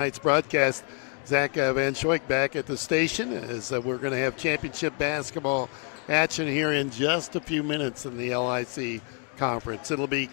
Tonight's broadcast. Zach Van Schoik back at the station as we're going to have championship basketball action here in just a few minutes in the LIC conference. It'll be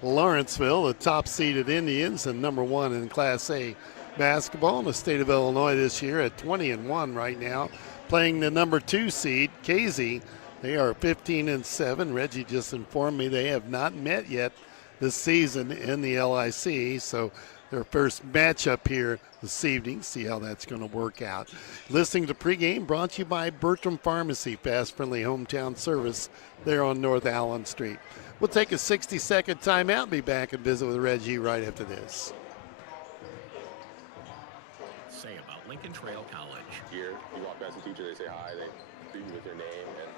Lawrenceville, the top-seeded Indians, and number one in Class A basketball in the state of Illinois this year at 20-1 right now, playing the number 2 seed, Casey. They are 15-7. Reggie just informed me they have not met yet this season in the LIC, so their first matchup here this evening. See how that's going to work out. Listening to pregame brought to you by Bertram Pharmacy, fast, friendly hometown service there on North Allen Street. We'll take a 60-second timeout and be back and visit with Reggie right after this. Say about Lincoln Trail College. Here, you walk past the teacher, they say hi, they greet you with your name, and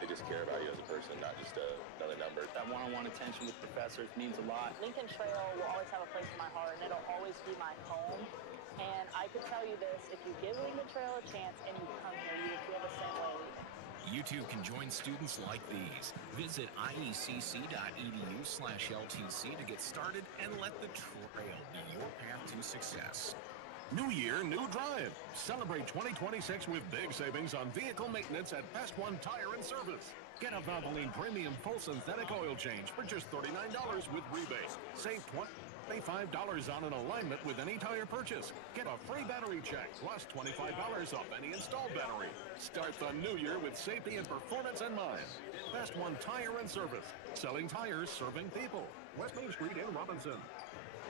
they just care about you as a person, not just another number. That one-on-one attention with professors means a lot. Lincoln Trail will always have a place in my heart, and it'll always be my home. And I could tell you this, if you give Lincoln Trail a chance and you come here, you will feel the same way. You too can join students like these. Visit iecc.edu/LTC to get started and let the trail be your path to success. New year, new drive. Celebrate 2026 with big savings on vehicle maintenance at Best One Tire and Service. Get a Valvoline Premium Full Synthetic Oil Change for just $39 with rebate. Save $25 on an alignment with any tire purchase. Get a free battery check plus $25 off any installed battery. Start the new year with safety and performance in mind. Best One Tire and Service. Selling tires, serving people. West Main Street in Robinson.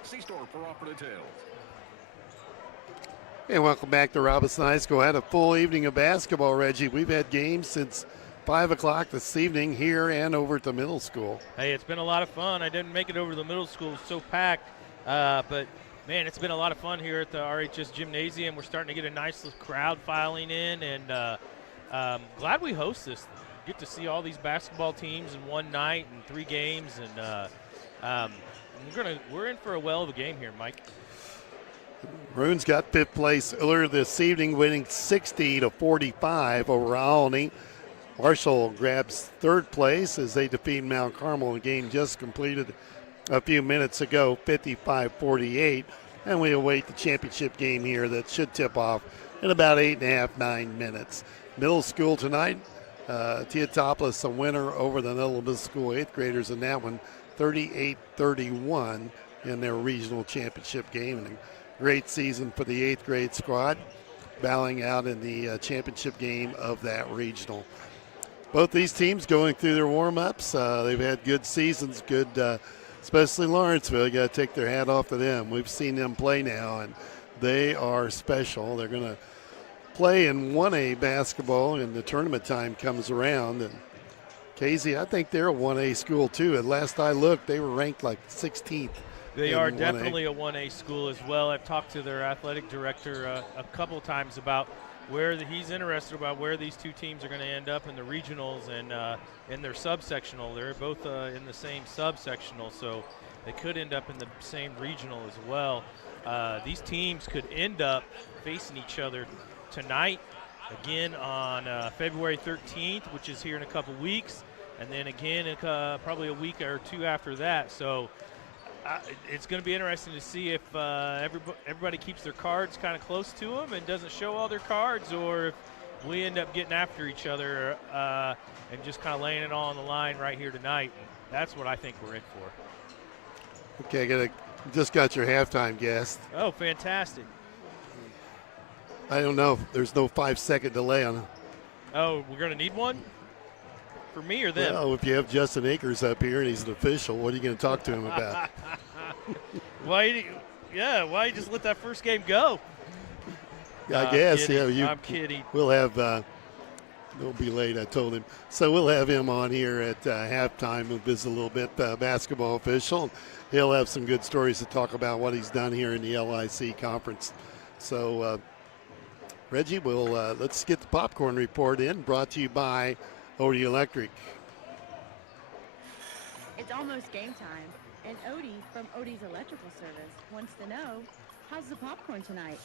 See store for offer details. Hey, welcome back to Robinson High School. Had a full evening of basketball, Reggie. We've had games since 5 o'clock this evening here and over at the middle school. Hey, it's been a lot of fun. I didn't make it over to the middle school. It's so packed. But, man, it's been a lot of fun here at the RHS Gymnasium. We're starting to get a nice little crowd filing in, and glad we host this. Get to see all these basketball teams in one night and 3 games, and we're in for a well of a game here, Mike. Maroons got 5th place earlier this evening, winning 60-45 over Alney. Marshall grabs 3rd place as they defeat Mount Carmel. The game just completed a few minutes ago, 55-48. And we await the championship game here that should tip off in about 8.5, 9 minutes. Middle school tonight, Teotopoulos a winner over the Little Middle School 8th graders in that one, 38-31 in their regional championship game. And great season for the 8th grade squad, bowing out in the championship game of that regional. Both these teams going through their warm-ups. They've had good seasons, especially Lawrenceville. You got to take their hat off to them. We've seen them play now, and they are special. They're going to play in 1A basketball, and the tournament time comes around. And Casey, I think they're a 1A school too. At last I looked, they were ranked like 16th. They are definitely a 1A school as well. I've talked to their athletic director a couple times about he's interested about where these two teams are going to end up in the regionals and in their subsectional. They're both in the same subsectional, so they could end up in the same regional as well. These teams could end up facing each other tonight, again on February 13th, which is here in a couple weeks, and then again in probably a week or 2 after that. So it's going to be interesting to see if everybody keeps their cards kind of close to them and doesn't show all their cards, or if we end up getting after each other and just kind of laying it all on the line right here tonight. And that's what I think we're in for. Okay, just got your halftime guest. Oh, fantastic. I don't know. There's no 5-second delay on it. Oh, we're going to need one? For me or them? Well, if you have Justin Akers up here and he's an official, what are you going to talk to him about? Why just let that first game go? I guess, kidding. yeah. I'm kidding. We'll have, don't be late, I told him. So we'll have him on here at halftime. We'll visit a little bit, basketball official. He'll have some good stories to talk about what he's done here in the LIC conference. So, Reggie, let's get the popcorn report in, brought to you by Odie Electric. It's almost game time, and Odie from Odie's Electrical Service wants to know, how's the popcorn tonight?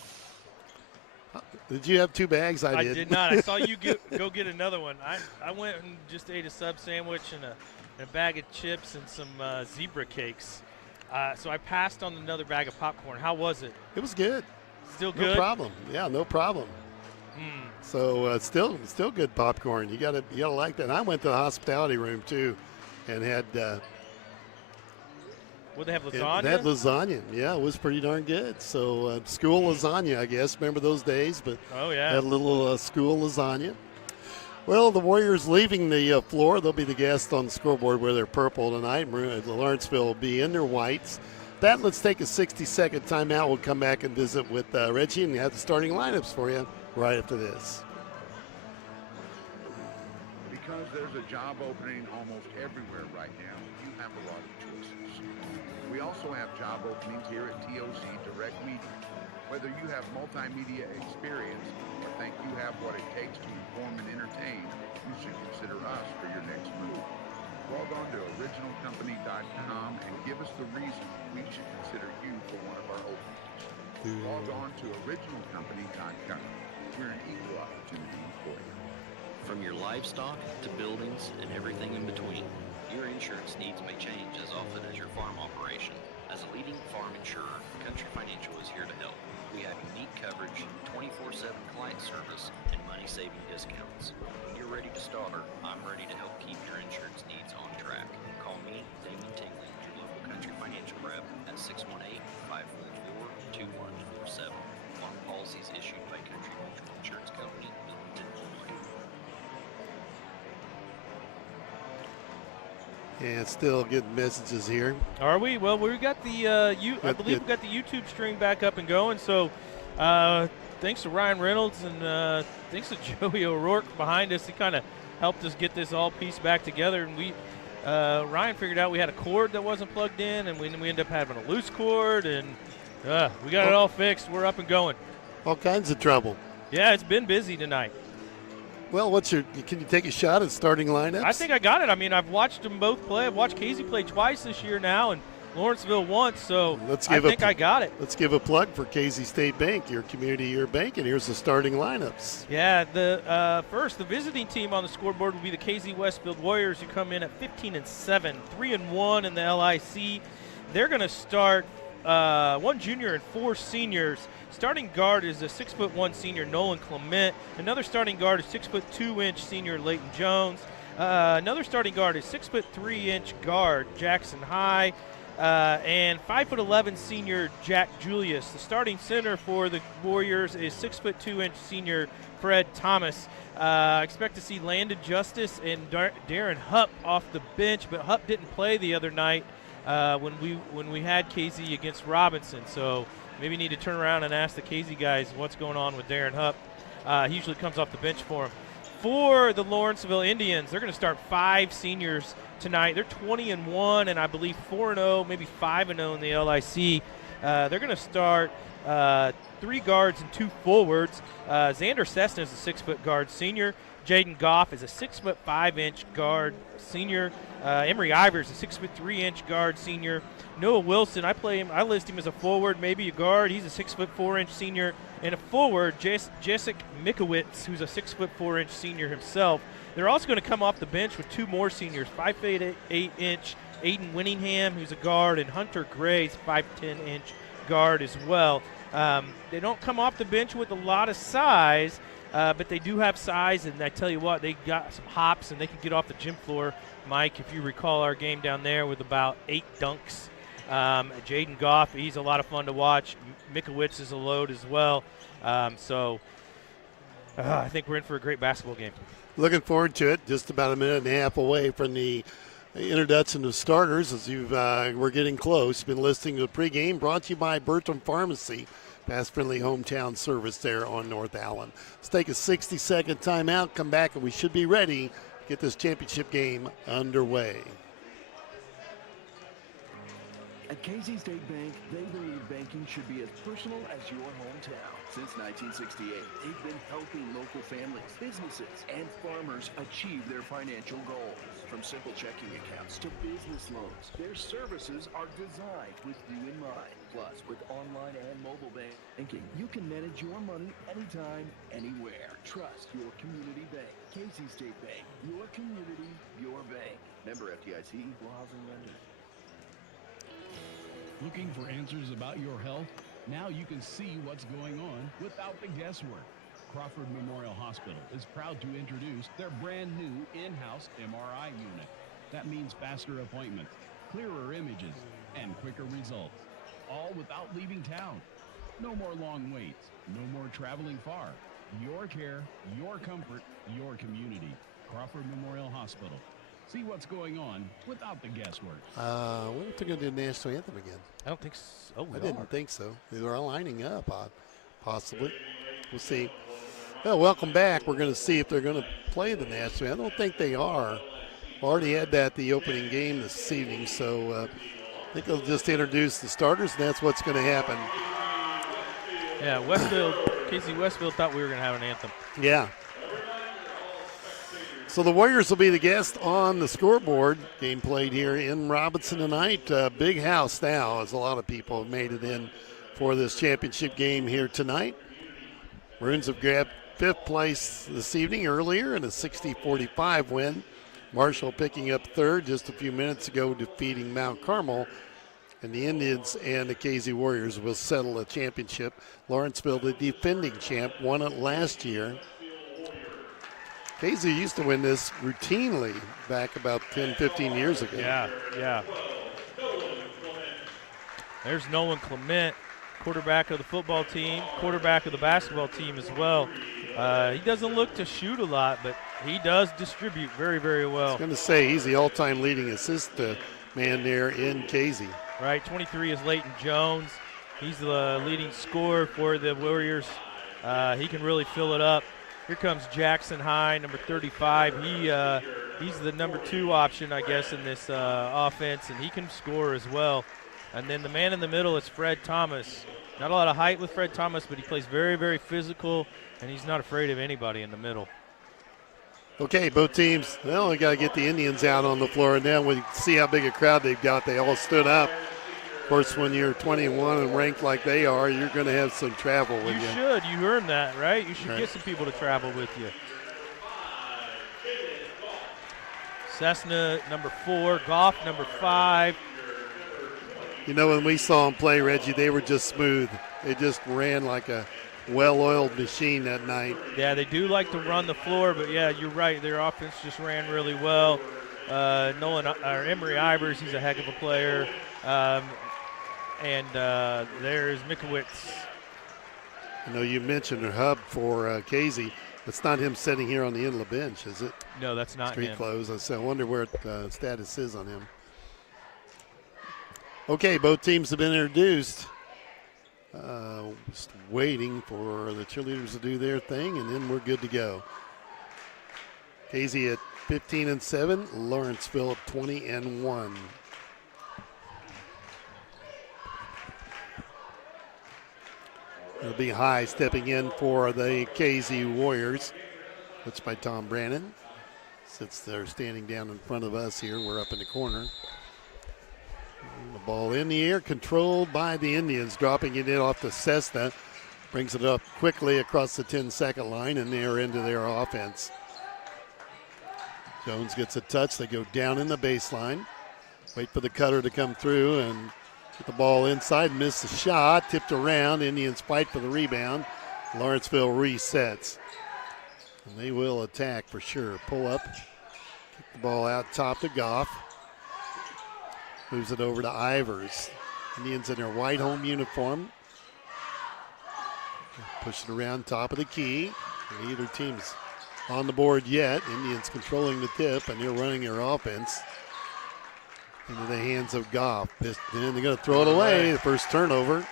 Did you have 2 bags? I did not. I saw you go get another one. I went and just ate a sub sandwich and a bag of chips and some zebra cakes. So I passed on another bag of popcorn. How was it? It was good. Still good? No problem. Yeah, no problem. So still good popcorn. You gotta like that. And I went to the hospitality room too, and had. Would they have lasagna? They had lasagna. Yeah, it was pretty darn good. So school lasagna, I guess. Remember those days? But oh yeah, had a little school lasagna. Well, the Warriors leaving the floor. They'll be the guests on the scoreboard where they're purple tonight. Lawrenceville will be in their whites. That, let's take a 60-second timeout. We'll come back and visit with Reggie and have the starting lineups for you right after this. Because there's a job opening almost everywhere right now, you have a lot of choices. We also have job openings here at TOC Direct Media. Whether you have multimedia experience or think you have what it takes to inform and entertain, you should consider us for your next move. Log on to originalcompany.com and give us the reason we should consider you for one of our openings. Log on to originalcompany.com. We're an equal opportunity employer. From your livestock to buildings and everything in between, your insurance needs may change as often as your farm operation. As a leading farm insurer, Country Financial is here to help. We have unique coverage, 24/7 client service, and money-saving discounts. When you're ready to start, I'm ready to help keep your insurance needs on track. Call me, Damon Tingley, your local Country Financial rep at 618-544-2147. Farm policies issued by Country Mutual Insurance Company, Milton, Illinois. And still getting messages here. Are we? Well, we got the I believe we got the YouTube stream back up and going. So, thanks to Ryan Reynolds and thanks to Joey O'Rourke behind us. He kind of helped us get this all pieced back together. And we, Ryan figured out we had a cord that wasn't plugged in, and we ended up having a loose cord, and we got it all fixed. We're up and going. All kinds of trouble. Yeah, it's been busy tonight. Well, can you take a shot at starting lineups? I think I got it. I mean, I've watched them both play. I've watched Casey play twice this year now, and Lawrenceville once, so I think I got it. Let's give a plug for Casey State Bank, your community, your bank, and here's the starting lineups. Yeah, the visiting team on the scoreboard will be the Casey-Westfield Warriors, who come in at 15-7, 3-1 in the LIC. They're going to start one junior and four seniors. Starting guard is a 6'1" senior Nolan Clement. Another starting guard is 6'2" senior Leighton Jones. Another starting guard is 6'3" guard Jackson High, and 5'11" senior Jack Julius. The starting center for the Warriors is 6'2" senior Fred Thomas. Expect to see Landon Justice and Darren Hupp off the bench, but Hupp didn't play the other night when we had Casey against Robinson. So maybe need to turn around and ask the Casey guys what's going on with Darren Hupp. He usually comes off the bench for him. For the Lawrenceville Indians, they're going to start 5 seniors tonight. They're 20-1, and I believe 4-0, maybe 5-0 in the LIC. They're going to start 3 guards and 2 forwards. Xander Cessna is a 6-foot guard senior. Jaden Goff is a 6'5" guard senior. Emery Ivers, a 6'3" guard senior. Noah Wilson, I list him as a forward, maybe a guard. He's a 6'4" senior. And a forward, Jessic Mikowitz, who's a 6'4" senior himself. They're also going to come off the bench with 2 more seniors, 5'8" Aiden Winningham, who's a guard, and Hunter Gray's 5'10" guard as well. They don't come off the bench with a lot of size, but they do have size, and I tell you what, they got some hops, and they can get off the gym floor. Mike, if you recall our game down there with about 8 dunks. Jaden Goff, he's a lot of fun to watch. Mikowitz is a load as well. So I think we're in for a great basketball game. Looking forward to it. Just about a minute and a half away from the introduction of starters as we're getting close. Been listening to the pregame brought to you by Bertram Pharmacy. Fast, friendly hometown service there on North Allen. Let's take a 60-second timeout, come back, and we should be ready to get this championship game underway. At Casey State Bank, they believe banking should be as personal as your hometown. Since 1968, they've been helping local families, businesses, and farmers achieve their financial goals. From simple checking accounts to business loans, their services are designed with you in mind. Plus, with online and mobile banking, you can manage your money anytime, anywhere. Trust your community bank. Casey State Bank, your community, your bank. Member FDIC, equal housing lender. Looking for answers about your health? Now you can see what's going on without the guesswork. Crawford Memorial Hospital is proud to introduce their brand new in-house MRI unit. That means faster appointments, clearer images, and quicker results, all without leaving town. No more long waits, no more traveling far. Your care, your comfort, your community. Crawford Memorial Hospital. See what's going on without the guesswork. I wonder if they're going to do the national anthem again. I don't think so. Oh, I didn't think so. They were all lining up, possibly. We'll see. Well, welcome back. We're going to see if they're going to play the national anthem. I don't think they are. Already had that the opening game this evening, so I think they'll just introduce the starters, and that's what's going to happen. Yeah, Casey-Westfield thought we were going to have an anthem. Yeah. So the Warriors will be the guest on the scoreboard. Game played here in Robinson tonight. Big house now, as a lot of people have made it in for this championship game here tonight. Maroons have grabbed 5th place this evening earlier in a 60-45 win. Marshall picking up 3rd just a few minutes ago, defeating Mount Carmel. And the Indians and the Casey Warriors will settle a championship. Lawrenceville, the defending champ, won it last year. Casey used to win this routinely back about 10, 15 years ago. Yeah. There's Nolan Clement, quarterback of the football team, quarterback of the basketball team as well. He doesn't look to shoot a lot, but he does distribute very, very well. I was going to say, he's the all-time leading assist man there in Casey. Right, 23 is Leighton Jones. He's the leading scorer for the Warriors. He can really fill it up. Here comes Jackson High, number 35. He's the number 2 option, I guess, in this offense, and he can score as well. And then the man in the middle is Fred Thomas. Not a lot of height with Fred Thomas, but he plays very, very physical, and he's not afraid of anybody in the middle. Okay, both teams, well, we got to get the Indians out on the floor, and then we see how big a crowd they've got. They all stood up. Of course, when you're 21 and ranked like they are, you're going to have some travel with you. You should. You earned that, right? You should get some people to travel with you. Cessna, number 4. Goff, number 5. You know, when we saw them play, Reggie, they were just smooth. They just ran like a well-oiled machine that night. Yeah, they do like to run the floor, but yeah, you're right. Their offense just ran really well. Emery Ivers, he's a heck of a player. And there's Mikowitz. I know you mentioned a hub for Casey. It's not him sitting here on the end of the bench, is it? No, that's not Street him. clothes. I wonder where the status is on him. Okay, both teams have been introduced. Just waiting for the cheerleaders to do their thing, and then we're good to go. Casey at 15-7, Lawrenceville at 20-1. It'll be High stepping in for the Casey Warriors. Coached by Tom Brannon. Since they're standing down in front of us here, we're up in the corner. The ball in the air, controlled by the Indians, dropping it in off the Cessna. Brings it up quickly across the 10-second line, and they're into their offense. Jones gets a touch. They go down in the baseline. Wait for the cutter to come through and get the ball inside. Miss the shot. Tipped around. Indians fight for the rebound. Lawrenceville resets. And they will attack for sure. Pull up. Kick the ball out top to Goff. Moves it over to Ivers. Indians in their white home uniform. Push it around top of the key. Neither team's on the board yet. Indians controlling the tip, and they're running their offense into the hands of Goff. And they're going to throw it away. The first turnover.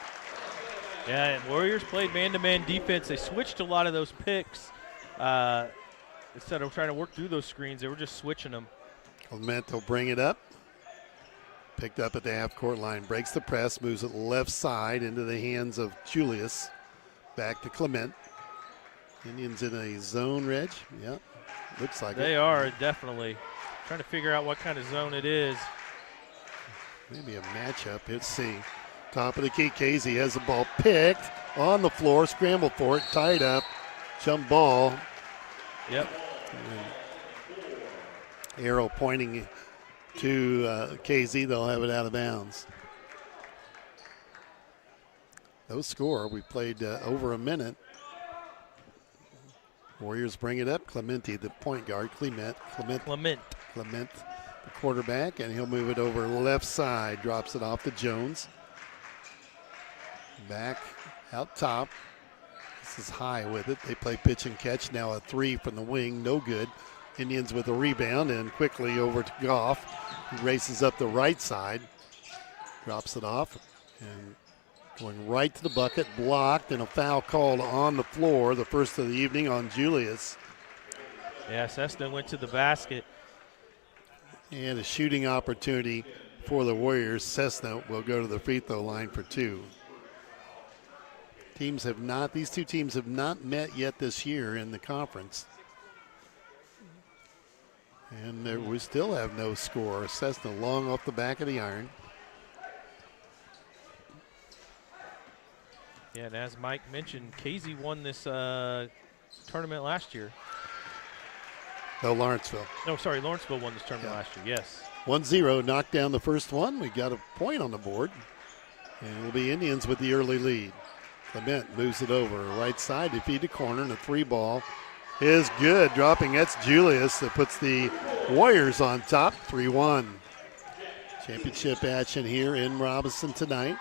Yeah, and Warriors played man-to-man defense. They switched a lot of those picks. Instead of trying to work through those screens, they were just switching them. Clement will bring it up. Picked up at the half-court line. Breaks the press, moves it left side into the hands of Julius. Back to Clement. Indians in a zone, Reg. Yep, looks like they are, definitely. Trying to figure out what kind of zone it is. Maybe a matchup. Let's see. Top of the key, Casey has the ball picked on the floor, scramble for it, tied up, jump ball. Yep. And arrow pointing to KZ, they'll have it out of bounds. No score. We played over a minute. Warriors bring it up. Clemente, the point guard. Clement, the quarterback, and he'll move it over left side. Drops it off to Jones. Back out top. This is high with it. They play pitch and catch. Now a three from the wing. No good. Indians with a rebound and quickly over to Goff. He races up the right side. Drops it off and going right to the bucket. Blocked and a foul called on the floor. The first of the evening on Julius. Yeah, Cessna went to the basket. And a shooting opportunity for the Warriors. Cessna will go to the free throw line for two. These two teams have not met yet this year in the conference. And we still have no score. Cessna long off the back of the iron. Yeah, and as Mike mentioned, Casey won this tournament last year. No, Lawrenceville. No, sorry, Lawrenceville won this tournament last year, yes. 1-0, knocked down the first one. We got a point on the board. And it'll be Indians with the early lead. Clement moves it over. Right side, they feed the corner, and a three ball is good. Dropping, that's Julius that puts the Warriors on top, 3-1. Championship action here in Robinson tonight.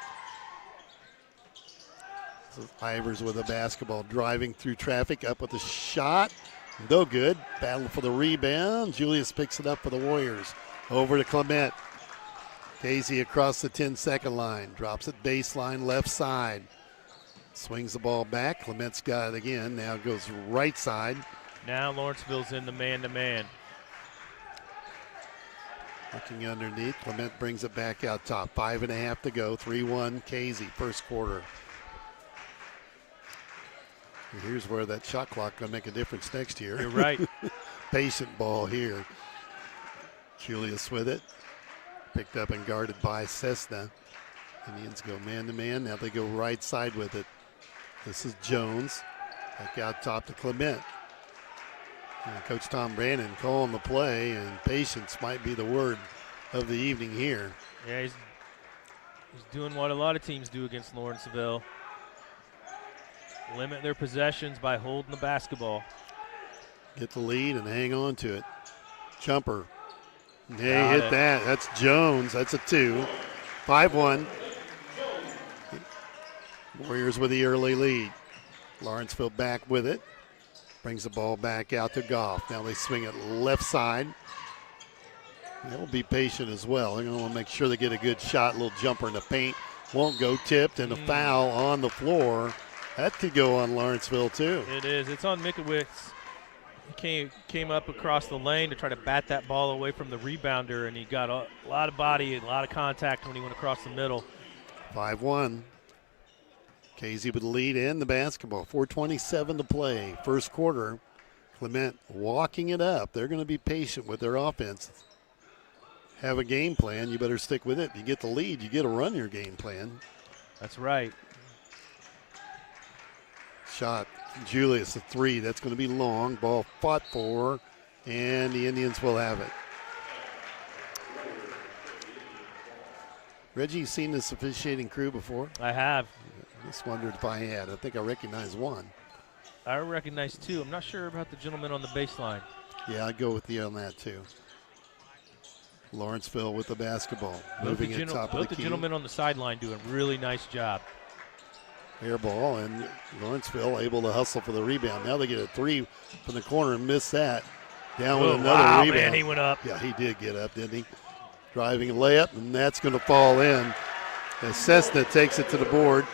Ivers with a basketball, driving through traffic, up with a shot. No good. Battle for the rebound. Julius picks it up for the Warriors. Over to Clement. Casey across the 10-second line. Drops it baseline left side. Swings the ball back. Clement's got it again. Now goes right side. Now Lawrenceville's in the man-to-man. Looking underneath. Clement brings it back out top. 5.5 to go. 3-1 Casey, first quarter. Here's where that shot clock going to make a difference next year. You're right. Patient ball here. Julius with it. Picked up and guarded by Cessna. Indians go man-to-man. Now they go right side with it. This is Jones. Back out top to Clement. And Coach Tom Brandon calling the play, and patience might be the word of the evening here. Yeah, he's doing what a lot of teams do against Lawrenceville. Limit their possessions by holding the basketball. Get the lead and hang on to it. Jumper. They hit that. That's Jones. That's a 2. 5-1. Warriors with the early lead. Lawrenceville back with it. Brings the ball back out to Goff. Now they swing it left side. They'll be patient as well. They're going to want to make sure they get a good shot. A little jumper in the paint. Won't go, tipped, and a foul on the floor. That could go on Lawrenceville too. It is. It's on Mikowicz. He came up across the lane to try to bat that ball away from the rebounder, and he got a lot of body and a lot of contact when he went across the middle. 5-1. Casey with the lead and the basketball. 4:27 to play. First quarter. Clement walking it up. They're going to be patient with their offense. Have a game plan. You better stick with it. You get the lead, you get to run your game plan. That's right. Shot. Julius, a 3. That's going to be long. Ball fought for, and the Indians will have it. Reggie, you seen this officiating crew before? I have. Just wondered if I had. I think I recognize one. I recognize 2. I'm not sure about the gentleman on the baseline. Yeah, I'd go with you on that too. Lawrenceville with the basketball. Moving it top of the key. Both the gentlemen on the sideline do a really nice job. Air ball, and Lawrenceville able to hustle for the rebound. Now they get a 3 from the corner and miss that. Down with another rebound. Man, he went up. Yeah, he did get up, didn't he? Driving a layup, and that's going to fall in. As Cessna takes it to the board.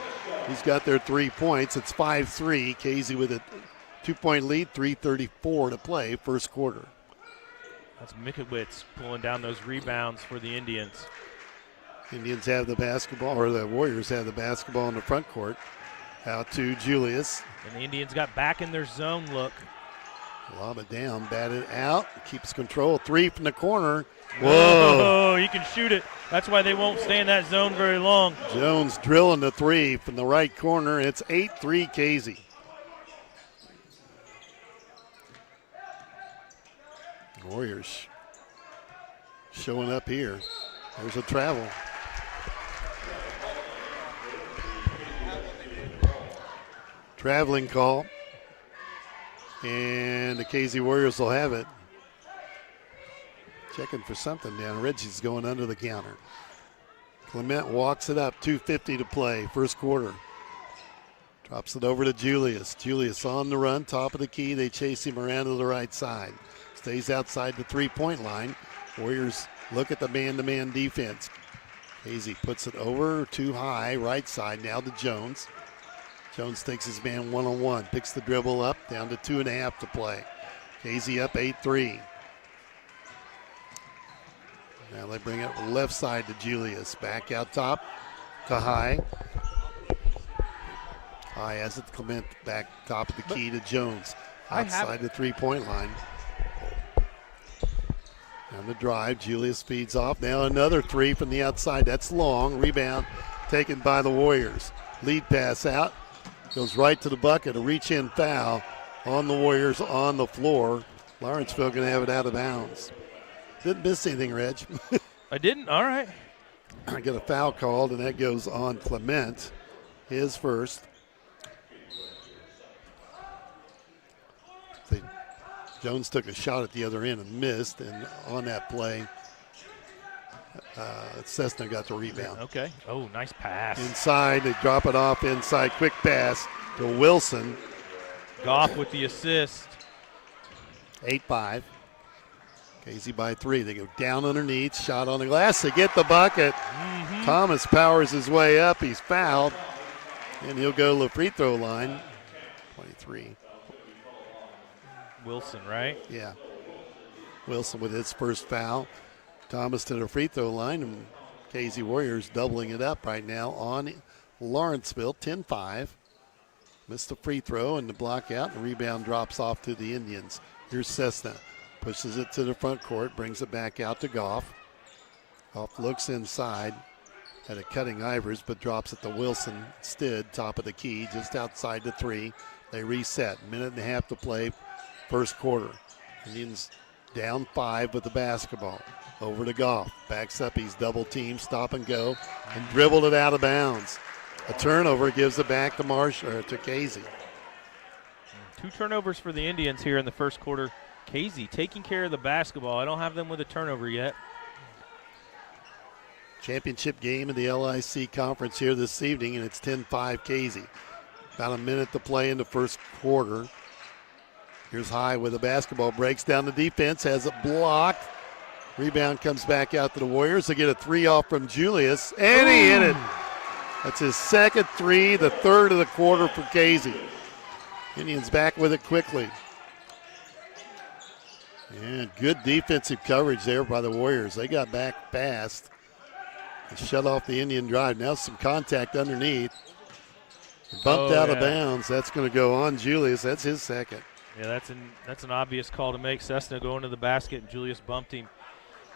He's got their 3 points. It's 5-3. Casey with a 2-point lead, 3:34 to play, first quarter. That's Mikowicz pulling down those rebounds for the Indians. Indians have the basketball, or the Warriors have the basketball in the front court. Out to Julius. And the Indians got back in their zone look. Lob it down, bat it out, keeps control. 3 from the corner. Whoa, he can shoot it. That's why they won't stay in that zone very long. Jones drilling the 3 from the right corner. It's 8-3 Casey. Warriors showing up here. There's a travel. Traveling call. And the Casey Warriors will have it. Checking for something down. Reggie's going under the counter. Clement walks it up, 2:50 to play, first quarter. Drops it over to Julius. Julius on the run, top of the key. They chase him around to the right side. Stays outside the three-point line. Warriors look at the man-to-man defense. Casey puts it over too high, right side now to Jones. Jones takes his man one-on-one, picks the dribble up, down to 2.5 to play. Casey up 8-3. Now they bring it left side to Julius. Back out top to High. High has it. Clement back top of the key to Jones. Outside the three-point line. On the drive, Julius feeds off. Now another three from the outside. That's long. Rebound taken by the Warriors. Lead pass out. Goes right to the bucket. A reach-in foul on the Warriors on the floor. Lawrenceville going to have it out of bounds. Didn't miss anything, Reg. I didn't? All right. I get a foul called, and that goes on Clement. His first. Jones took a shot at the other end and missed, and on that play, Cessna got the rebound. Okay. Oh, nice pass. Inside, they drop it off inside. Quick pass to Wilson. Goff with the assist. 8-5. Casey by 3. They go down underneath. Shot on the glass. They get the bucket. Thomas powers his way up. He's fouled. And he'll go to the free throw line. 23. Wilson, right? Yeah. Wilson with his first foul. Thomas to the free throw line. And Casey Warriors doubling it up right now on Lawrenceville. 10-5. Missed the free throw and the block out. The rebound drops off to the Indians. Here's Cessna. Pushes it to the front court, brings it back out to Goff. Goff looks inside at a cutting Ivers, but drops it to Wilson instead, top of the key, just outside the 3. They reset. Minute and a half to play, first quarter. Indians down 5 with the basketball. Over to Goff. Backs up, he's double teamed, stop and go, and dribbled it out of bounds. A turnover gives it back to Casey. 2 turnovers for the Indians here in the first quarter. Casey taking care of the basketball. I don't have them with a turnover yet. Championship game in the LIC conference here this evening, and it's 10-5 Casey. About a minute to play in the first quarter. Here's High with the basketball. Breaks down the defense, has it blocked. Rebound comes back out to the Warriors. They get a 3 off from Julius, and he hit it. That's his second 3, the third of the quarter for Casey. Indians back with it quickly. And good defensive coverage there by the Warriors. They got back fast and shut off the Indian drive. Now some contact underneath. Bumped out of bounds. That's going to go on Julius. That's his second. Yeah, that's an obvious call to make. Cessna going to the basket, and Julius bumped him.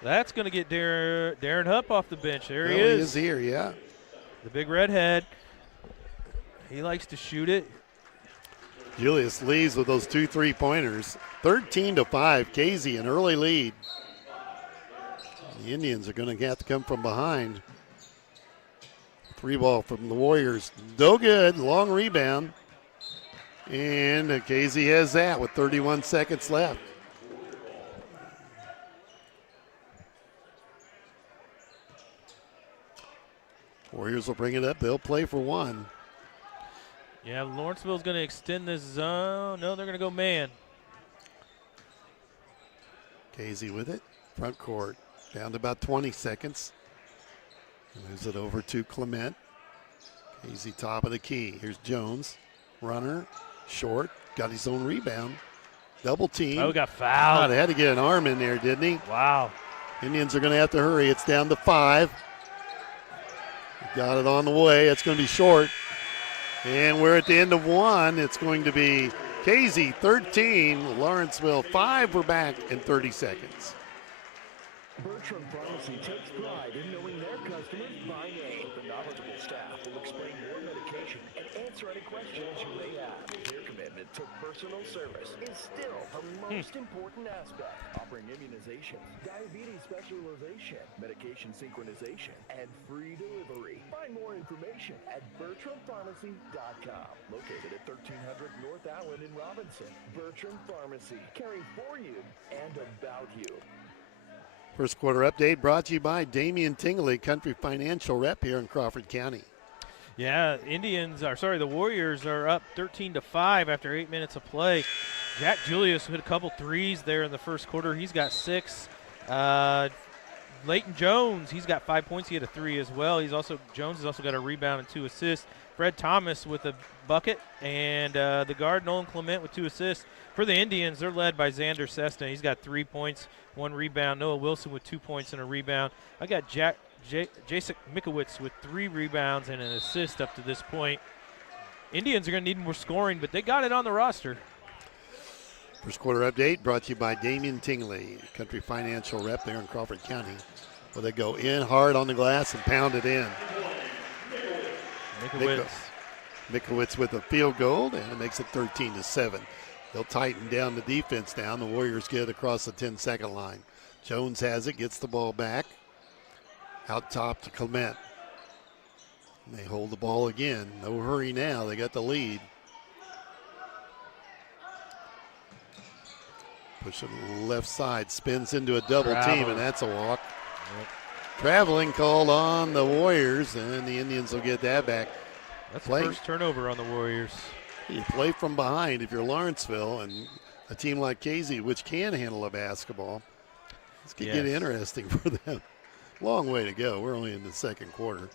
That's going to get Darren Hupp off the bench. There he is. He is here, yeah. The big redhead. He likes to shoot it. Julius leads with those 2 3-pointers. 13-5, Casey, an early lead. The Indians are going to have to come from behind. 3 ball from the Warriors. No good, long rebound. And Casey has that with 31 seconds left. Warriors will bring it up. They'll play for 1. Yeah, Lawrenceville's going to extend this zone. No, they're going to go man. Casey with it. Front court. Down to about 20 seconds. Moves it over to Clement. Casey top of the key. Here's Jones. Runner. Short. Got his own rebound. Double team. Oh, got fouled. Oh, they had to get an arm in there, didn't he? Wow. Indians are going to have to hurry. It's down to 5. Got it on the way. It's going to be short. And we're at the end of 1. It's going to be Casey 13, Lawrenceville 5. We're back in 30 seconds. Bertram Pharmacy takes pride in knowing their customers by name. The knowledgeable staff will explain more medication and answer any questions you may have. Their commitment to personal service is still the most important aspect. Offering immunizations, diabetes specialization, medication synchronization, and free delivery. Find more information at BertramPharmacy.com. Located at 1300 North Allen in Robinson. Bertram Pharmacy, caring for you and about you. First quarter update brought to you by Damian Tingley, Country Financial Rep here in Crawford County. Yeah, the Warriors are up 13-5 after 8 minutes of play. Jack Julius hit a couple threes there in the first quarter. He's got 6. Leighton Jones, he's got 5 points. He had a 3 as well. Jones has also got a rebound and 2 assists. Fred Thomas with a bucket, and the guard Nolan Clement with 2 assists. For the Indians, they're led by Xander Cessna. He's got 3 points, 1 rebound. Noah Wilson with 2 points and a rebound. I got Jason Mikowitz with 3 rebounds and an assist up to this point. Indians are going to need more scoring, but they got it on the roster. First quarter update brought to you by Damian Tingley, Country Financial Rep there in Crawford County. Well, they go in hard on the glass and pound it in. Mikowitz with a field goal, and it makes it 13-7. They'll tighten down the defense down. The Warriors get across the 10-second line. Jones has it, gets the ball back. Out top to Clement. And they hold the ball again. No hurry now. They got the lead. Push it left side. Spins into a double team, and that's a walk. Yep. Traveling called on the Warriors, and the Indians will get that back. That's the first turnover on the Warriors. You play from behind if you're Lawrenceville and a team like Casey, which can handle a basketball. This could get interesting for them. Long way to go. We're only in the second quarter.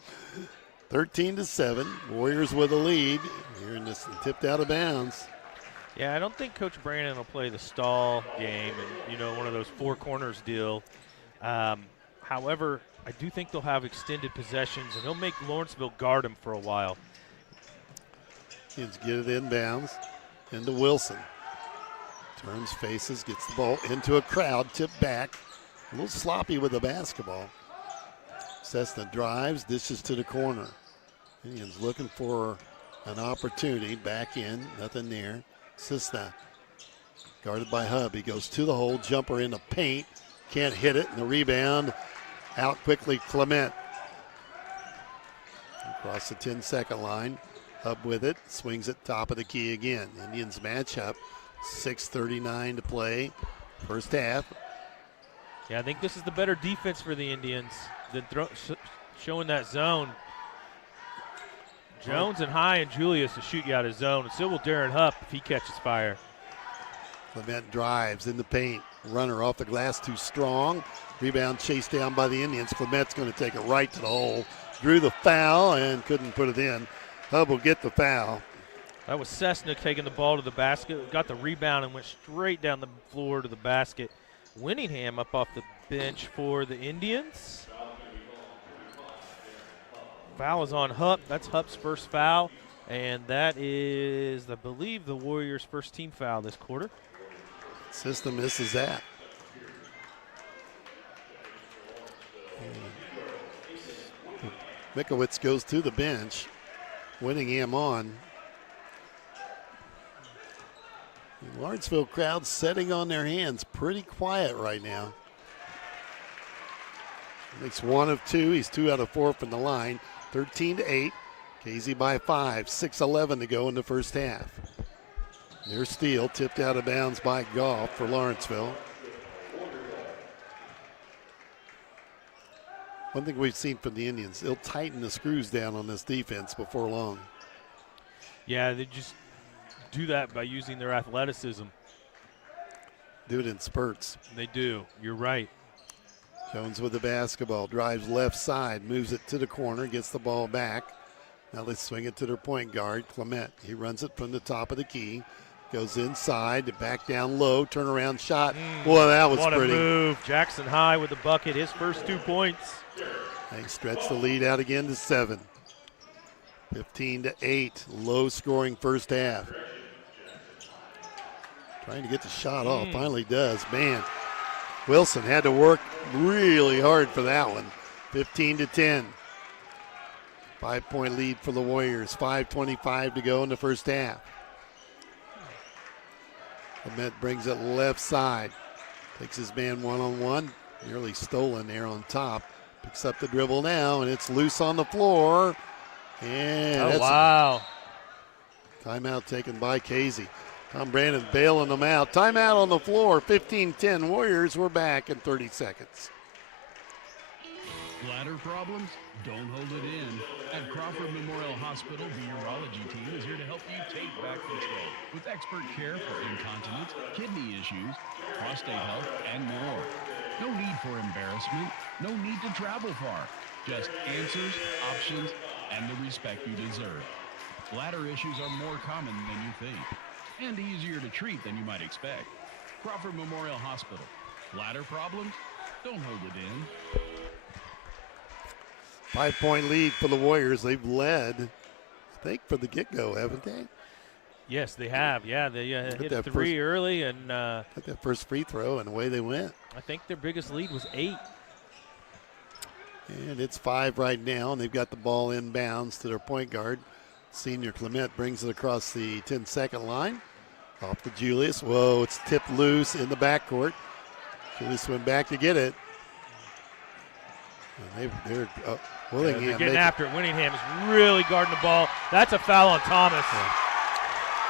13-7. Warriors with a lead. Here in this tipped out of bounds. Yeah, I don't think Coach Brandon will play the stall game and, one of those 4 corners deal. However, I do think they'll have extended possessions, and they'll make Lawrenceville guard them for a while. Kids get it inbounds into Wilson. Turns, faces, gets the ball into a crowd, tipped back. A little sloppy with the basketball. Cessna drives, dishes to the corner. Indians looking for an opportunity. Back in, nothing there. Cessna guarded by Hub. He goes to the hole, jumper in the paint. Can't hit it, and the rebound out quickly, Clement. Across the 10-second line. Hub with it, swings it top of the key again. Indians match up. 6:39 to play. First half. Yeah, I think this is the better defense for the Indians than showing that zone. Jones and High and Julius to shoot you out of zone. And so will Darren Hupp if he catches fire. Clement drives in the paint. Runner off the glass, too strong. Rebound chased down by the Indians. Clement's going to take it right to the hole. Drew the foul and couldn't put it in. Hub will get the foul. That was Cessna taking the ball to the basket. Got the rebound and went straight down the floor to the basket. Winningham up off the bench for the Indians. Foul is on Hupp. That's Hupp's first foul. And that is, I believe, the Warriors' first team foul this quarter. System misses that. Mikowitz goes to the bench. Winningham on. The Lawrenceville crowd setting on their hands. Pretty quiet right now. Makes 1 of 2. He's 2 out of 4 from the line. 13-8. Casey by 5. 6:11 to go in the first half. Their steal tipped out of bounds by Goff for Lawrenceville. One thing we've seen from the Indians, they'll tighten the screws down on this defense before long. Yeah, they just do that by using their athleticism. Do it in spurts. They do. You're right. Jones with the basketball, drives left side, moves it to the corner, gets the ball back. Now they swing it to their point guard, Clement. He runs it from the top of the key, goes inside, back down low, turnaround shot. Boy, that was pretty. What a move. Jackson High with the bucket, his first 2 points. They stretch the lead out again to 7. 15-8, low scoring first half. Trying to get the shot off, finally does. Man, Wilson had to work really hard for that one. 15-10. 5-point lead for the Warriors. 5:25 to go in the first half. Clement brings it left side. Takes his man one-on-one. Nearly stolen there on top. Picks up the dribble now, and it's loose on the floor. And oh, that's wow. timeout taken by Casey. Tom Brandon bailing them out. Timeout on the floor. 15-10 Warriors. We're back in 30 seconds. Bladder problems? Don't hold it in. At Crawford Memorial Hospital, the urology team is here to help you take back control with expert care for incontinence, kidney issues, prostate health, and more. No need for embarrassment. No need to travel far. Just answers, options, and the respect you deserve. Bladder issues are more common than you think and easier to treat than you might expect. Crawford Memorial Hospital. Bladder problems? Don't hold it in. 5-point lead for the Warriors. They've led, I think, for the get-go, haven't they? Yes, they have. Yeah, they hit that three early, and got that first free throw, and away they went. I think their biggest lead was 8. And it's 5 right now, and they've got the ball inbounds to their point guard. Senior Clement brings it across the 10-second line. Off to Julius. Whoa, it's tipped loose in the backcourt. Julius went back to get it. And they're Willingham. They're getting after it. Winningham is really guarding the ball. That's a foul on Thomas. Yeah.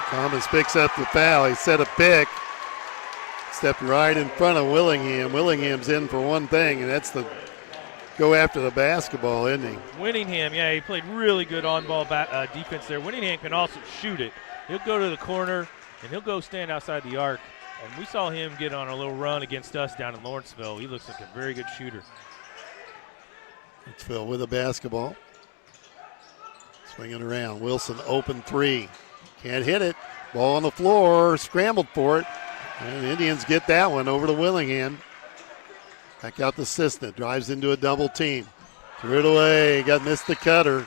Thomas picks up the foul. He set a pick. Stepped right in front of Willingham. Willingham's in for one thing, and that's the go after the basketball, isn't he? Winningham, yeah, he played really good on-ball defense there. Winningham can also shoot it. He'll go to the corner, and he'll go stand outside the arc. And we saw him get on a little run against us down in Lawrenceville. He looks like a very good shooter. It's Phil with the basketball. Swinging around. Wilson open three. Can't hit it. Ball on the floor. Scrambled for it. And the Indians get that one over to Willingham. Back out to Cisna. Drives into a double team. Threw it away. Missed the cutter.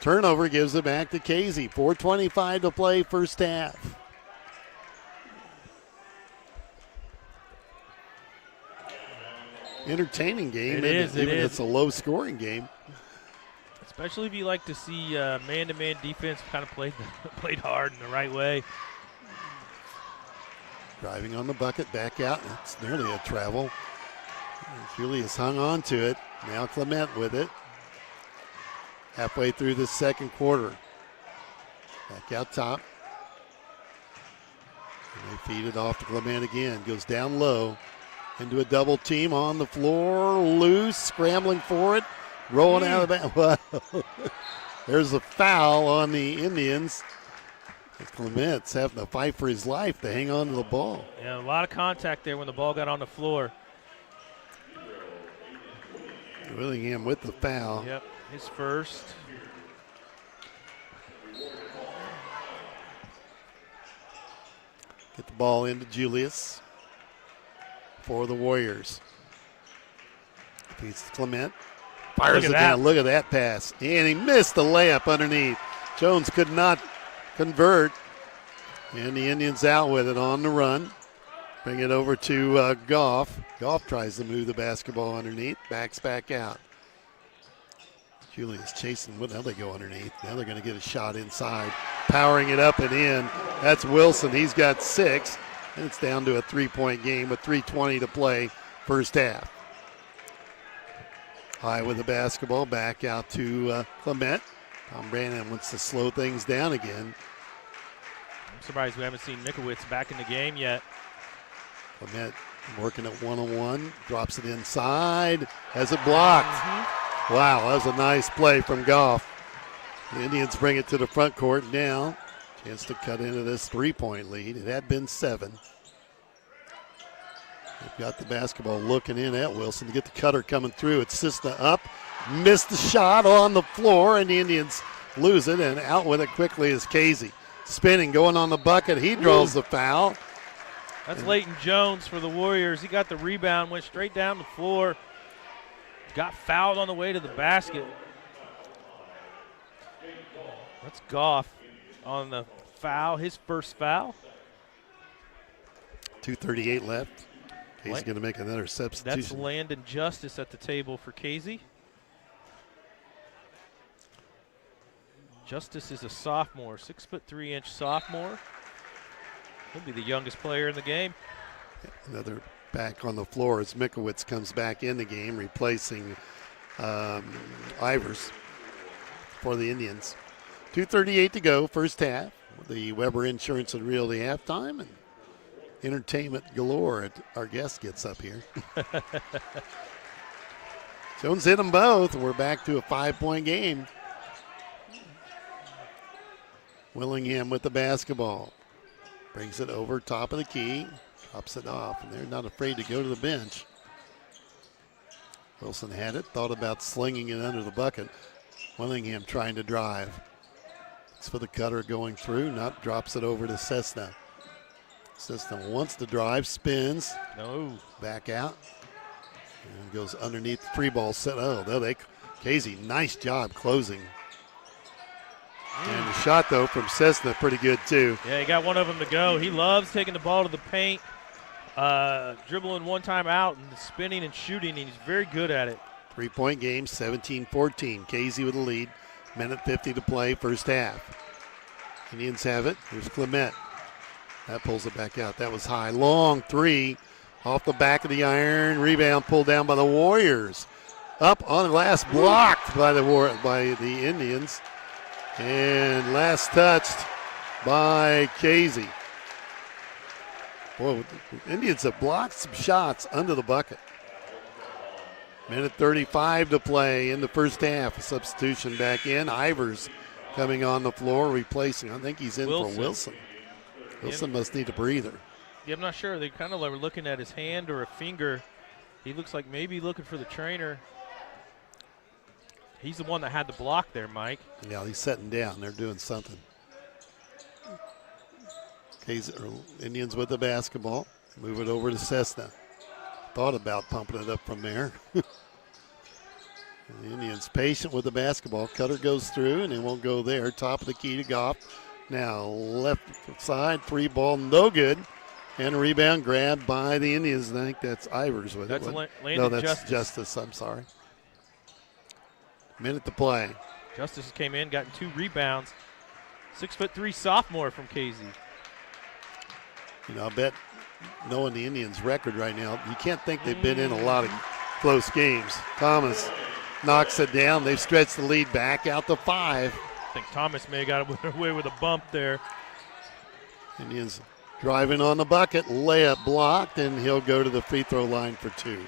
Turnover gives it back to Casey. 4:25 to play first half. Entertaining game. It's a low-scoring game. Especially if you like to see man-to-man defense kind of played hard in the right way. Driving on the bucket, back out. It's nearly a travel. Julius hung on to it. Now Clement with it. Halfway through the second quarter. Back out top. And they feed it off to Clement again. Goes down low. Into a double team on the floor. Loose. Scrambling for it. Rolling out of the back. Wow. There's a foul on the Indians. Clement's having to fight for his life to hang on to the ball. Yeah, a lot of contact there when the ball got on the floor. Willingham with the foul. Yep, his first. Get the ball into Julius for the Warriors. Feeds to Clement. Fires it down. Look at that pass. And he missed the layup underneath. Jones could not convert. And the Indians out with it on the run. Bring it over to Goff. Goff tries to move the basketball underneath. Backs back out. Julius chasing. Now they go underneath. Now they're going to get a shot inside. Powering it up and in. That's Wilson. He's got 6. And it's down to a 3-point game with 3:20 to play first half. High with the basketball. Back out to Clement. Tom Brandon wants to slow things down again. I'm surprised we haven't seen Mikowitz back in the game yet. Clement working at one-on-one. Drops it inside. Has it blocked. Mm-hmm. Wow, that was a nice play from Goff. The Indians bring it to the front court now. Chance to cut into this 3-point lead. It had been 7. They've got the basketball looking in at Wilson to get the cutter coming through. It's Cisna up. Missed the shot on the floor, and the Indians lose it, and out with it quickly is Casey. Spinning, going on the bucket. He draws the foul. That's Leighton Jones for the Warriors. He got the rebound, went straight down the floor. Got fouled on the way to the basket. That's Goff on the foul, his first foul. 2:38 left. Casey's going to make another substitution. That's Landon Justice at the table for Casey. Justice is a sophomore, 6'3" sophomore. He'll be the youngest player in the game. Another back on the floor as Mikowitz comes back in the game, replacing Ivers for the Indians. 2:38 to go, first half. The Weber Insurance and Realty halftime, and entertainment galore. Our guest gets up here. Jones hit them both. We're back to a 5-point game. Willingham with the basketball. Brings it over top of the key. Drops it off, and they're not afraid to go to the bench. Wilson had it, thought about slinging it under the bucket. Willingham trying to drive. It's for the cutter going through, drops it over to Cessna. Cessna wants to drive, spins. No. Back out. And goes underneath the free ball set. Casey, nice job closing. And the shot, though, from Cessna, pretty good, too. Yeah, he got one of them to go. He loves taking the ball to the paint, dribbling one time out and spinning and shooting, and he's very good at it. 3-point game, 17-14. Casey with the lead. Minute 50 to play, first half. Indians have it. Here's Clement. That pulls it back out. That was high. Long three off the back of the iron. Rebound pulled down by the Warriors. Up on the glass, blocked by the Indians. And last touched by Casey. Boy, the Indians have blocked some shots under the bucket. Minute 35 to play in the first half. A substitution back in. Ivers coming on the floor, replacing. I think he's in for Wilson. Wilson must need a breather. Yeah, I'm not sure. They kind of were looking at his hand or a finger. He looks like maybe looking for the trainer. He's the one that had the block there, Mike. Yeah, he's setting down. They're doing something. Indians with the basketball. Move it over to Cessna. Thought about pumping it up from there. The Indians patient with the basketball. Cutter goes through, and it won't go there. Top of the key to Goff. Now left side, free ball, no good. And a rebound grabbed by the Indians. And I think that's Ivers with it. No, that's Justice. I'm sorry. Minute to play. Justice came in, gotten 2 rebounds. 6'3" sophomore from Casey. You know, I bet knowing the Indians' record right now, you can't think they've been in a lot of close games. Thomas knocks it down. They've stretched the lead back out to 5. I think Thomas may have got away with a bump there. Indians driving on the bucket, layup blocked, and he'll go to the free throw line for 2.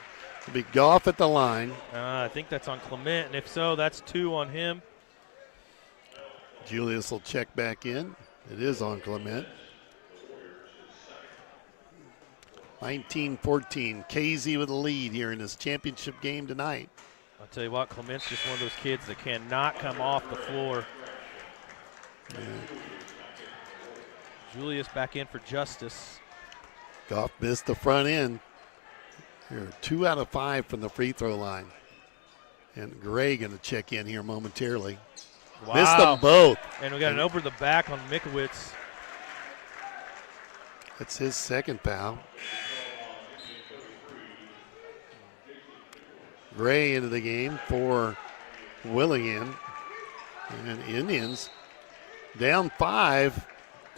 It'll be Goff at the line. I think that's on Clement, and if so, that's 2 on him. Julius will check back in. It is on Clement. 19-14. Casey with the lead here in this championship game tonight. I'll tell you what, Clement's just one of those kids that cannot come off the floor. Yeah. Julius back in for Justice. Goff missed the front end. Here, 2 out of 5 from the free throw line. And Gray going to check in here momentarily. Wow. Missed them both. And we got an over the back on Mikowitz. That's his second foul. Gray into the game for Willingham. And Indians down 5.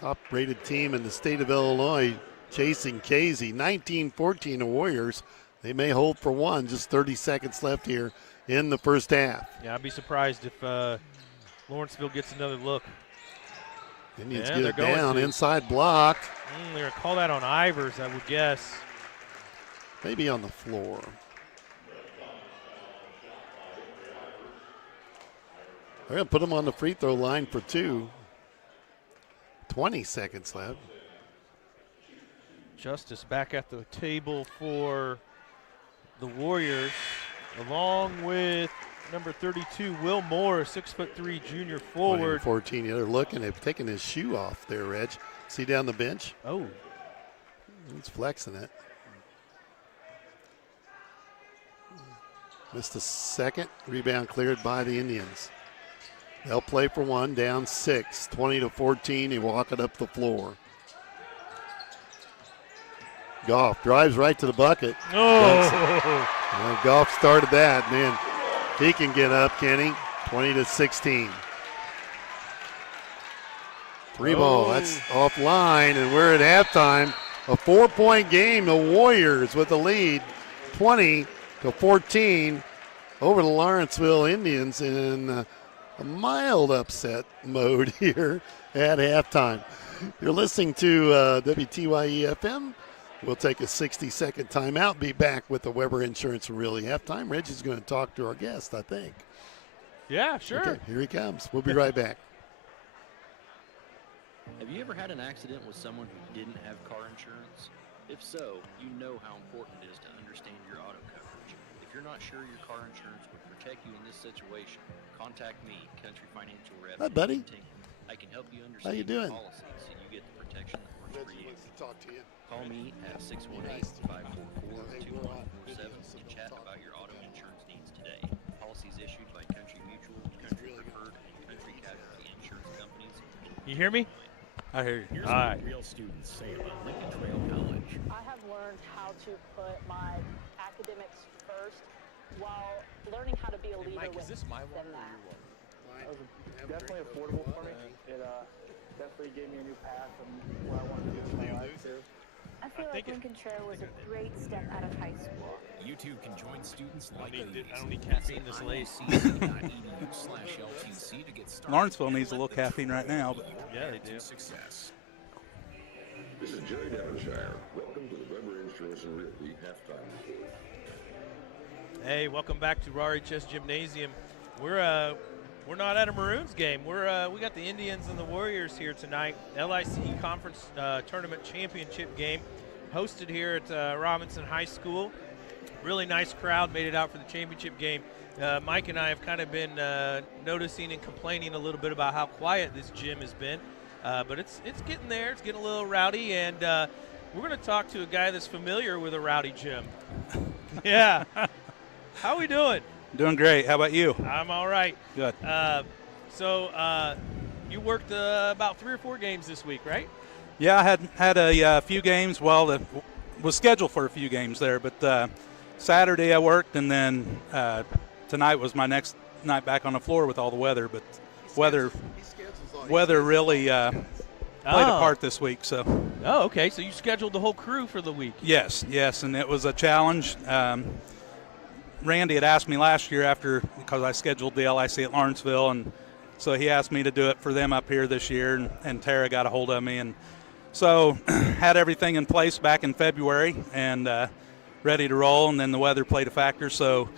Top-rated team in the state of Illinois chasing Casey. 19-14 the Warriors. They may hold for 1. Just 30 seconds left here in the first half. Yeah, I'd be surprised if Lawrenceville gets another look. Indians get it down, inside blocked. They're going to call that on Ivers, I would guess. Maybe on the floor. They're going to put him on the free throw line for 2. 20 seconds left. Justice back at the table for the Warriors, along with number 32, Will Moore, 6'3" junior forward. 14, yeah, they're looking. They've taken his shoe off there, Reg. See down the bench? Oh. He's flexing it. Missed a second. Rebound cleared by the Indians. They'll play for 1, down 6, 20-14. He walk it up the floor. Goff drives right to the bucket. Oh! Goff started that, man. He can get up, can he? 20-16. Free ball, that's offline, and we're at halftime. A 4-point game. The Warriors with the lead, 20-14 over the Lawrenceville Indians in a mild upset mode here at halftime. You're listening to WTYE FM. We'll take a 60-second timeout. Be back with the Weber Insurance and Realty halftime. Reggie's going to talk to our guest, I think. Yeah, sure. Okay, here he comes. We'll be right back. Have you ever had an accident with someone who didn't have car insurance? If so, you know how important it is to understand your auto coverage. If you're not sure your car insurance would protect you in this situation, contact me, Country Financial Rep. Hi, buddy. I can help you understand How you doing? your policy so you get the protection that works for you. Talk to you. Call me at 618-544-2147 and chat about your auto insurance needs today. Policies issued by Country Mutual, Country Preferred, and Country Casualty Insurance Companies. You hear me? I hear you. Here's what real students say about Lincoln Trail College. I have learned how to put my academics first while learning how to be a leader Mike, is this my water or your water? That was definitely affordable for me. It definitely gave me a new path and what I wanted to do in my life too. I feel like Lincoln Trail was a great step out of high school. You too can join students like these. I don't need caffeine this late. LCC.edu/LTC to get started. Lawrenceville needs a little caffeine right now, but Yeah, they do. Success. This is Jerry Devonshire. Welcome to the Weber Insurance and Realty halftime report. Hey, welcome back to RHS Gymnasium. We're not at a Maroons game. We got the Indians and the Warriors here tonight. LIC Conference Tournament Championship game hosted here at Robinson High School. Really nice crowd made it out for the championship game. Mike and I have kind of been noticing and complaining a little bit about how quiet this gym has been, but it's getting there. It's getting a little rowdy, and we're going to talk to a guy that's familiar with a rowdy gym. Yeah. How we doing? doing great. How about you? I'm all right. Good. So you worked about 3 or 4 games this week, right? Yeah, I had a few games. Well, was scheduled for a few games there, but Saturday I worked, and then tonight was my next night back on the floor with all the weather. But weather really played a part this week. So. Oh, okay. So you scheduled the whole crew for the week. Yes, and it was a challenge. Randy had asked me last year because I scheduled the LIC at Lawrenceville, and so he asked me to do it for them up here this year, and Tara got a hold of me, and so had everything in place back in February and ready to roll, and then the weather played a factor. So,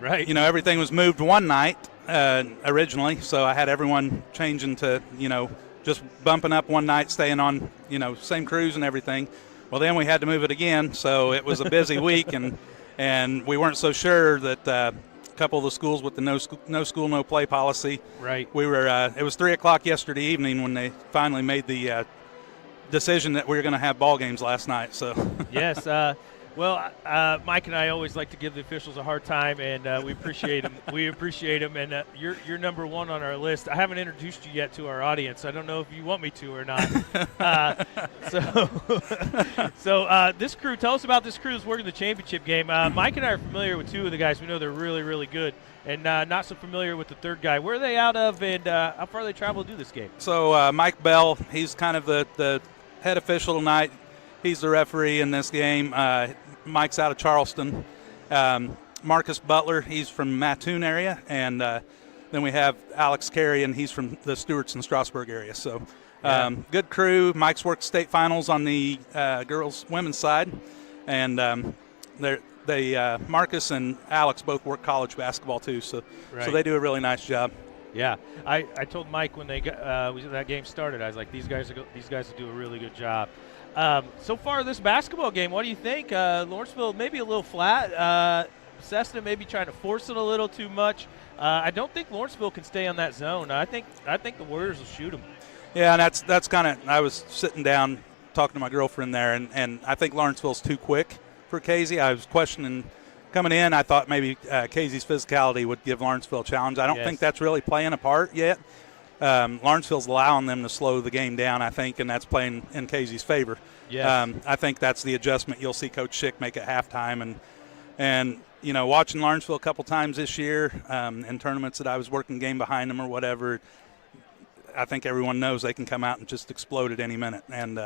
right, everything was moved one night originally, so I had everyone changing to just bumping up one night, staying on same crews and everything. Well, then we had to move it again, so it was a busy week, and we weren't so sure that a couple of the schools with the no school, no play policy. Right. We were. It was 3 o'clock yesterday evening when they finally made the decision that we were going to have ball games last night. So. Yes. Well, Mike and I always like to give the officials a hard time, and we appreciate them. We appreciate them, and you're number one on our list. I haven't introduced you yet to our audience. I don't know if you want me to or not. So this crew, tell us about this crew that's working the championship game. Mike and I are familiar with 2 of the guys. We know they're really, really good, and not so familiar with the 3rd guy. Where are they out of, and how far they travel to do this game? So Mike Bell, he's kind of the head official tonight. He's the referee in this game. Mike's out of Charleston. Marcus Butler, he's from Mattoon area, and then we have Alex Carey, and he's from the Stewarts and Strasburg area. So good crew. Mike's worked state finals on the women's side, and Marcus and Alex both work college basketball too. So they do a really nice job. Yeah, I told Mike when that game started, I was like, these guys will do a really good job. So far this basketball game, what do you think? Lawrenceville maybe a little flat. Cessna maybe trying to force it a little too much. I don't think Lawrenceville can stay on that zone. I think the Warriors will shoot them. Yeah, and that's kind of – I was sitting down talking to my girlfriend there, and I think Lawrenceville's too quick for Casey. I was questioning coming in. I thought maybe Casey's physicality would give Lawrenceville a challenge. I don't think that's really playing a part yet. Lawrenceville's allowing them to slow the game down, I think, and that's playing in Casey's favor. Yes. I think that's the adjustment you'll see Coach Schick make at halftime. And watching Lawrenceville a couple times this year in tournaments that I was working game behind them or whatever, I think everyone knows they can come out and just explode at any minute. And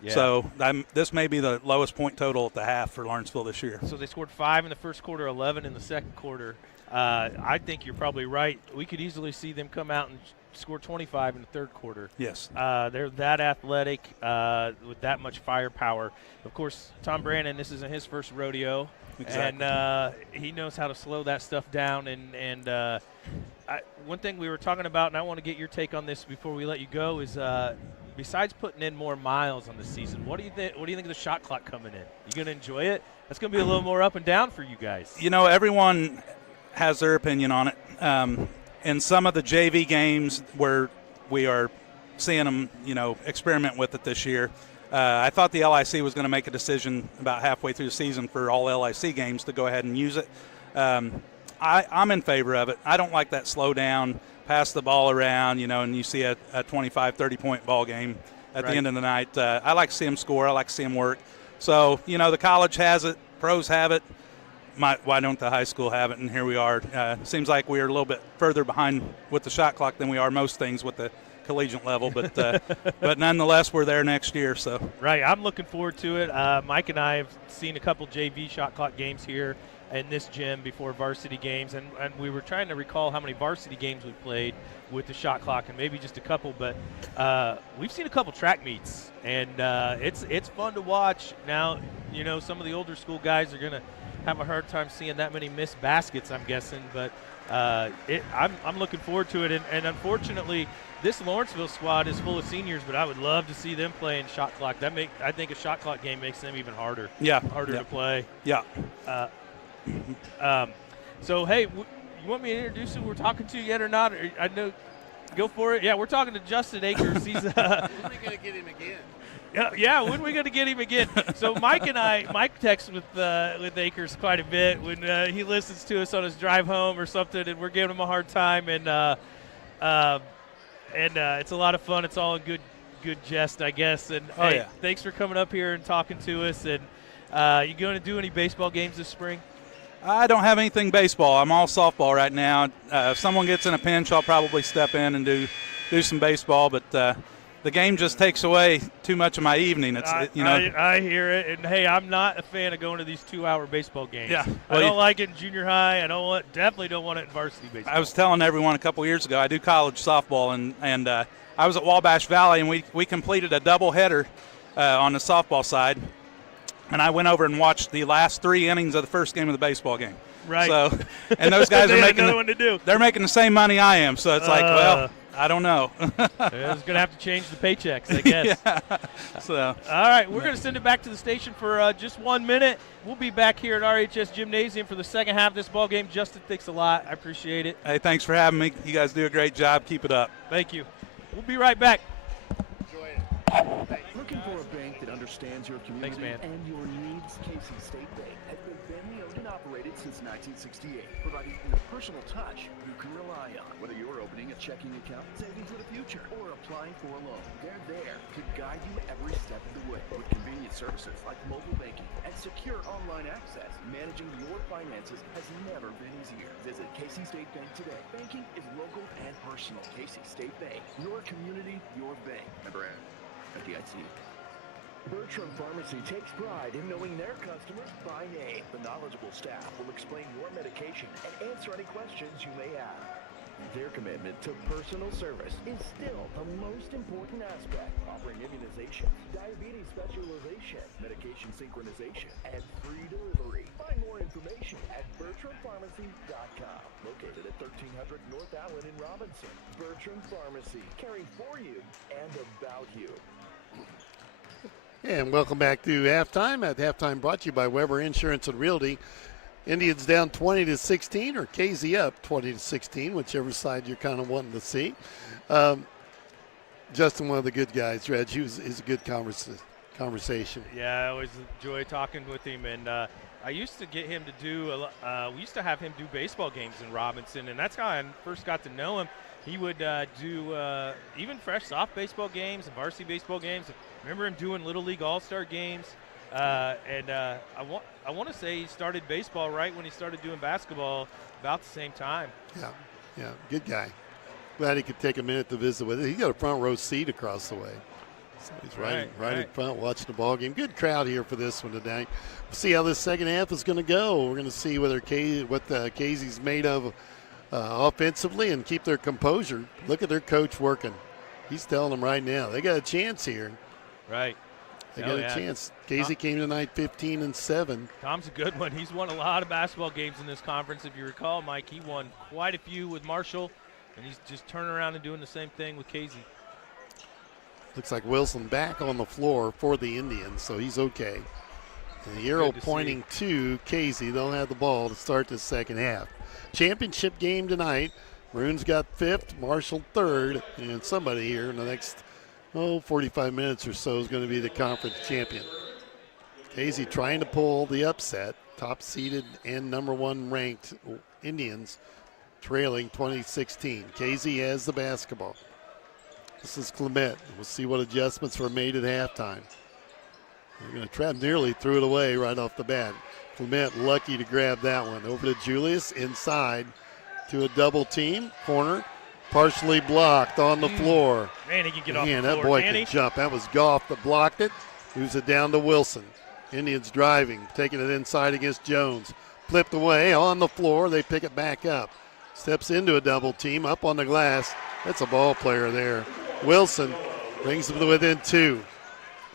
Yeah. so this may be the lowest point total at the half for Lawrenceville this year. So they scored 5 in the first quarter, 11 in the second quarter. I think you're probably right. We could easily see them come out and score 25 in the third quarter. Yes. They're that athletic with that much firepower. Of course, Tom Brandon, this isn't his first rodeo. Exactly. And he knows how to slow that stuff down. And one thing we were talking about, and I want to get your take on this before we let you go, is besides putting in more miles on the season, what do you think of the shot clock coming in? You going to enjoy it? That's going to be a little more up and down for you guys. You know, everyone has their opinion on it. In some of the JV games where we are seeing them, experiment with it this year, I thought the LIC was going to make a decision about halfway through the season for all LIC games to go ahead and use it. I'm in favor of it. I don't like that slow down, pass the ball around, and you see a 25, 30-point ball game at the end of the night. I like to see them score. I like to see them work. So, the college has it. Pros have it. Why don't the high school have it? And here we are. Seems like we are a little bit further behind with the shot clock than we are most things with the collegiate level, but nonetheless, we're there next year. So right, I'm looking forward to it. Mike and I have seen a couple JV shot clock games here in this gym before varsity games, and we were trying to recall how many varsity games we played with the shot clock, and maybe just a couple, but we've seen a couple track meets, and it's fun to watch. Now, some of the older school guys are gonna have a hard time seeing that many missed baskets, I'm guessing, but I'm looking forward to it, and unfortunately, this Lawrenceville squad is full of seniors, but I would love to see them playing shot clock. I think a shot clock game makes them even harder. Yeah, harder to play. Yeah. So hey, you want me to introduce who we're talking to yet or not? I know. Go for it. Yeah, we're talking to Justin Akers. He's. When are we going to get him again? Yeah, when are we going to get him again? So Mike texts with Akers quite a bit when he listens to us on his drive home or something, and we're giving him a hard time, and it's a lot of fun. It's all a good jest, I guess. And thanks for coming up here and talking to us. And you going to do any baseball games this spring? I don't have anything baseball. I'm all softball right now. If someone gets in a pinch, I'll probably step in and do some baseball. But the game just takes away too much of my evening. I hear it. And hey, I'm not a fan of going to these 2-hour baseball games. Yeah, I don't like it in junior high. Definitely don't want it in varsity baseball. I was telling everyone a couple years ago, I do college softball, and I was at Wabash Valley, and we completed a doubleheader on the softball side. And I went over and watched the last 3 innings of the first game of the baseball game. Right. So, and those guys are making they're making the same money I am. So it's like, well, I don't know. It's going to have to change the paychecks, I guess. Yeah. So. All right, we're going to send it back to the station for just 1 minute. We'll be back here at RHS Gymnasium for the second half of this ball game. Justin, thanks a lot. I appreciate it. Hey, thanks for having me. You guys do a great job. Keep it up. Thank you. We'll be right back. Enjoy it. Looking for a bank that understands your community and your needs? Casey State Bank has been family owned and operated since 1968, providing the personal touch you can rely on. Whether you're opening a checking account, saving for the future, or applying for a loan, they're there to guide you every step of the way. With convenient services like mobile banking and secure online access, managing your finances has never been easier. Visit Casey State Bank today. Banking is local and personal. Casey State Bank, your community, your bank. Member FDIC. Bertram Pharmacy takes pride in knowing their customers by name. The knowledgeable staff will explain your medication and answer any questions you may have. Their commitment to personal service is still the most important aspect, offering immunization, diabetes specialization, medication synchronization, and free delivery. Find more information at BertramPharmacy.com. Located at 1300 North Allen in Robinson. Bertram Pharmacy, caring for you and about you. And welcome back to halftime. At halftime, brought to you by Weber Insurance and Realty. Indians down 20-16, or KZ up 20-16, whichever side you're kind of wanting to see. Justin, one of the good guys, Reg. He's a good conversation. Yeah, I always enjoy talking with him, and I used to get him to do. We used to have him do baseball games in Robinson, and that's how I first got to know him. He would do even fresh soft baseball games and varsity baseball games. I remember him doing Little League All-Star games, and I want to say he started baseball right when he started doing basketball about the same time. Yeah, good guy. glad he could take a minute to visit with it. He got a front row seat across the way. So he's right in front watching the ball game. Good crowd here for this one tonight. We'll see how this second half is going to go. We're going to see whether Casey's made of offensively and keep their composure. Look at their coach working. He's telling them right now they got a chance here. Right. They got a chance. Casey came tonight 15-7. Tom's a good one. He's won a lot of basketball games in this conference. If you recall, Mike, he won quite a few with Marshall, and he's just turning around and doing the same thing with Casey. Looks like Wilson back on the floor for the Indians, so he's okay. And the arrow pointing to Casey. They'll have the ball to start the second half. Championship game tonight. Maroons got 5th, Marshall 3rd, and somebody here in the next 45 minutes or so is going to be the conference champion. Casey trying to pull the upset. Top-seeded and number 1 ranked Indians trailing 2016. Casey has the basketball. This is Clement. We'll see what adjustments were made at halftime. They're going to try, nearly threw it away right off the bat. Clement lucky to grab that one. Over to Julius inside to a double team. Corner partially blocked on the floor. Man, he can get off the floor. That boy can jump. That was Goff that blocked it. Moves it down to Wilson. Indians driving, taking it inside against Jones. Flipped away on the floor. They pick it back up. Steps into a double team up on the glass. That's a ball player there. Wilson brings them to within 2.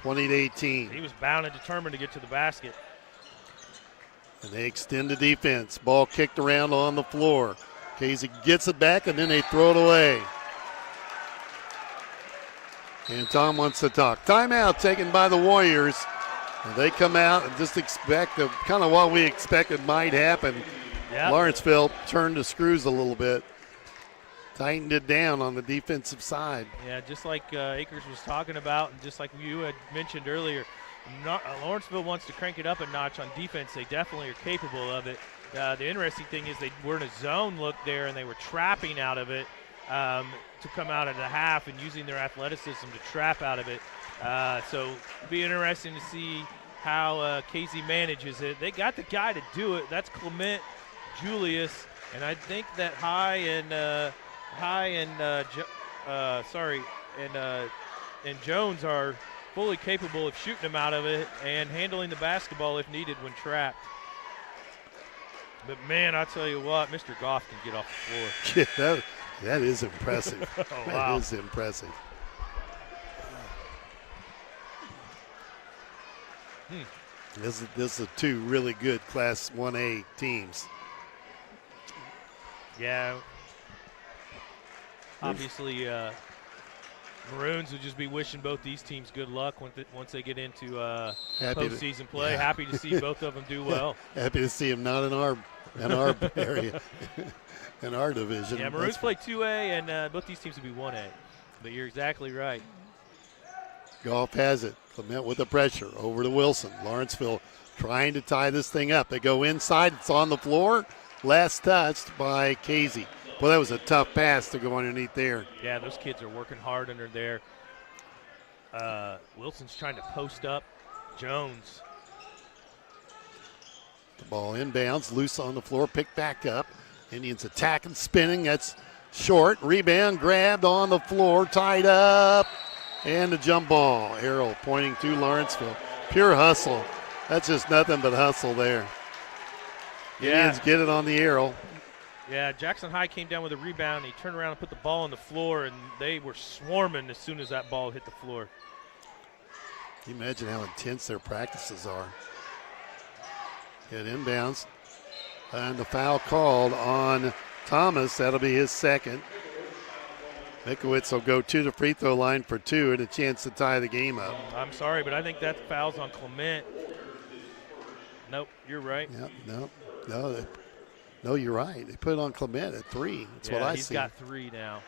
20-18. He was bound and determined to get to the basket. And they extend the defense. Ball kicked around on the floor. Casey gets it back, and then they throw it away. And Tom wants to talk. Timeout taken by the Warriors. And they come out and just expect kind of what we expected might happen. Yep. Lawrenceville turned the screws a little bit. Tightened it down on the defensive side. Yeah, just like Akers was talking about, and just like you had mentioned earlier, Lawrenceville wants to crank it up a notch on defense. They definitely are capable of it. The interesting thing is they were in a zone look there, and they were trapping out of it to come out at the half and using their athleticism to trap out of it. So it'll be interesting to see how Casey manages it. They got the guy to do it. That's Clement Julius, and I think that and Jones are fully capable of shooting him out of it and handling the basketball if needed when trapped. But man, I tell you what, Mr. Goff can get off the floor. Yeah, that is impressive. Oh, wow. That is impressive. This is 2 really good Class 1A teams. Yeah. Obviously, Maroons would just be wishing both these teams good luck once they get into postseason play. Yeah. Happy to see both of them do well. Happy to see them not in our area, in our division. Yeah, Maroons play 2A, and both these teams would be 1A. But you're exactly right. Goff has it. Clement with the pressure. Over to Wilson. Lawrenceville trying to tie this thing up. They go inside. It's on the floor. Last touched by Casey. Well, that was a tough pass to go underneath there. Yeah, those kids are working hard under there. Wilson's trying to post up Jones. The ball inbounds, loose on the floor, picked back up. Indians attacking, spinning. That's short. Rebound grabbed on the floor, tied up. And the jump ball. Arrow pointing to Lawrenceville. Pure hustle. That's just nothing but hustle there. Indians get it on the arrow. Yeah, Jackson High came down with a rebound. He turned around and put the ball on the floor, and they were swarming as soon as that ball hit the floor. Can you imagine how intense their practices are? Get inbounds. And the foul called on Thomas. That'll be his second. Mikowitz will go to the free throw line for 2 and a chance to tie the game up. I'm sorry, but I think that foul's on Clement. Nope, you're right. Yeah, no, you're right. They put it on Clement at 3. That's what I see. He's got 3 now.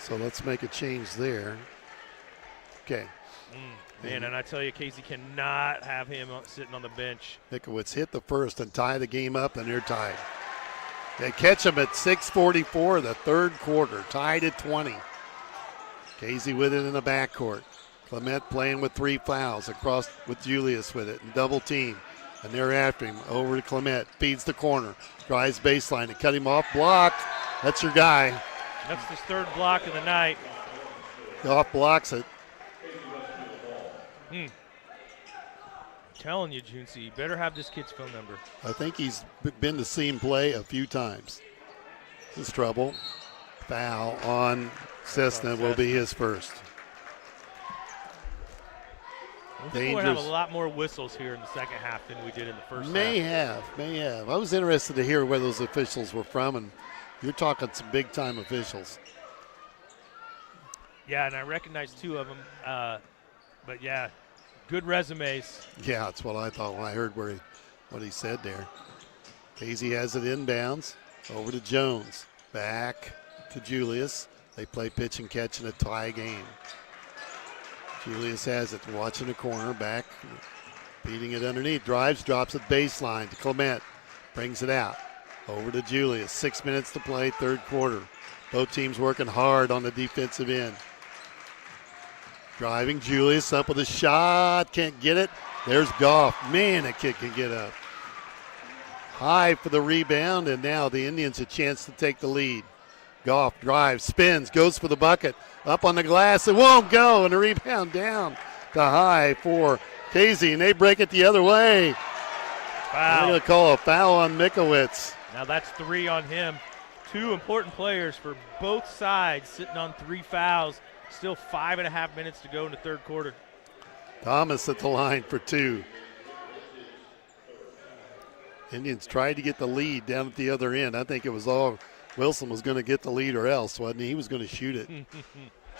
So let's make a change there. Okay. Man, and I tell you, Casey cannot have him sitting on the bench. Mikowitz hit the first and tie the game up, and they're tied. They catch them at 6:44 the third quarter, tied at 20. Casey with it in the backcourt. Clement playing with 3 fouls across with Julius with it and double team. And they're after him. Over to Clement. Feeds the corner. Drives baseline to cut him off. Blocked. That's your guy. That's his third block of the night. Goff blocks it. Telling you, Juncy, you better have this kid's phone number. I think he's been to see him play a few times. This is trouble. Foul on Cessna will be his first. I think we're going to have a lot more whistles here in the second half than we did in the first May half. have. I was interested to hear where those officials were from, and you're talking some big-time officials. Yeah, and I recognize two of them. But, yeah, good resumes. Yeah, that's what I thought when I heard what he said there. Casey has it inbounds. Over to Jones. Back to Julius. They play pitch and catch in a tie game. Julius has it, watching the corner, back, beating it underneath. Drives, drops it baseline to Clement. Brings it out. Over to Julius. 6 minutes to play, third quarter. Both teams working hard on the defensive end. Driving Julius up with a shot. Can't get it. There's Goff. Man, that kid can get up. High for the rebound, and now the Indians a chance to take the lead. Goff drives, spins, goes for the bucket. Up on the glass, it won't go, and a rebound down to High for Casey, and they break it the other way. Wow. They're going to call a foul on Mikowitz. Now that's 3 on him. 2 important players for both sides sitting on 3 fouls. Still 5.5 minutes to go in the third quarter. Thomas at the line for 2. Indians tried to get the lead down at the other end. I think it was all Wilson was going to get the lead or else, wasn't he? He was going to shoot it.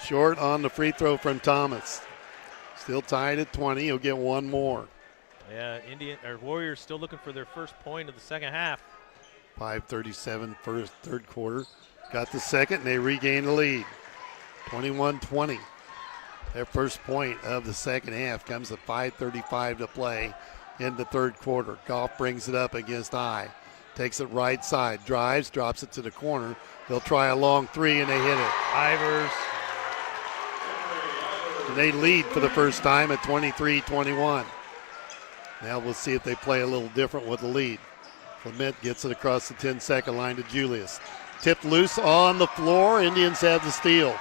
Short on the free throw from Thomas. Still tied at 20. He'll get one more. Yeah, Warriors still looking for their first point of the second half. 5:37 first, third quarter. Got the second, and they regain the lead. 21-20. Their first point of the second half comes at 5:35 to play in the third quarter. Goff brings it up against High. Takes it right side, drives, drops it to the corner. They'll try a long 3, and they hit it. Ivers. And they lead for the first time at 23-21. Now we'll see if they play a little different with the lead. Clement gets it across the 10-second line to Julius. Tipped loose on the floor. Indians have the steal.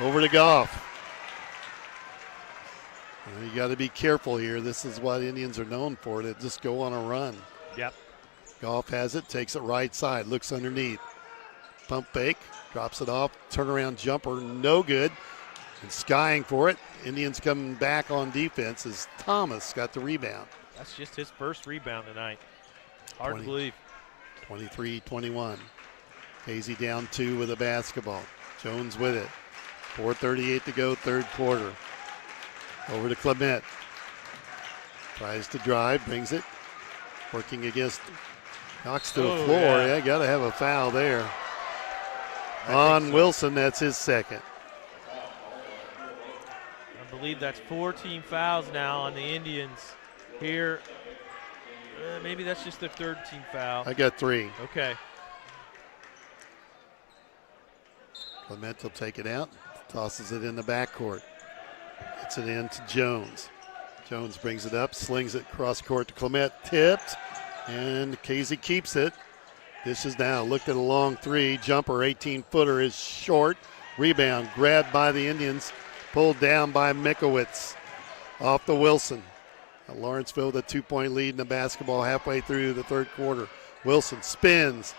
Over to Goff. You got to be careful here. This is what Indians are known for, to just go on a run. Yep. Goff has it, takes it right side, looks underneath. Pump fake, drops it off, turnaround jumper, no good. And skying for it. Indians coming back on defense as Thomas got the rebound. That's just his first rebound tonight. Hard to believe. 23-21. Casey down 2 with a basketball. Jones with it. 4:38 to go, third quarter. Over to Clement. Tries to drive, brings it. Working against, knocks to the floor. Yeah, got to have a foul there. On Wilson, that's his second. I believe that's 4 team fouls now on the Indians here. Maybe that's just their third team foul. I got 3. Okay. Clement will take it out, tosses it in the backcourt. Gets it in to Jones. Jones brings it up, slings it cross court to Clement, tipped, and Casey keeps it. This is now looked at a long 3, jumper, 18-footer is short. Rebound grabbed by the Indians, pulled down by Mikowitz off the Wilson. Lawrenceville with a 2-point lead in the basketball halfway through the third quarter. Wilson spins,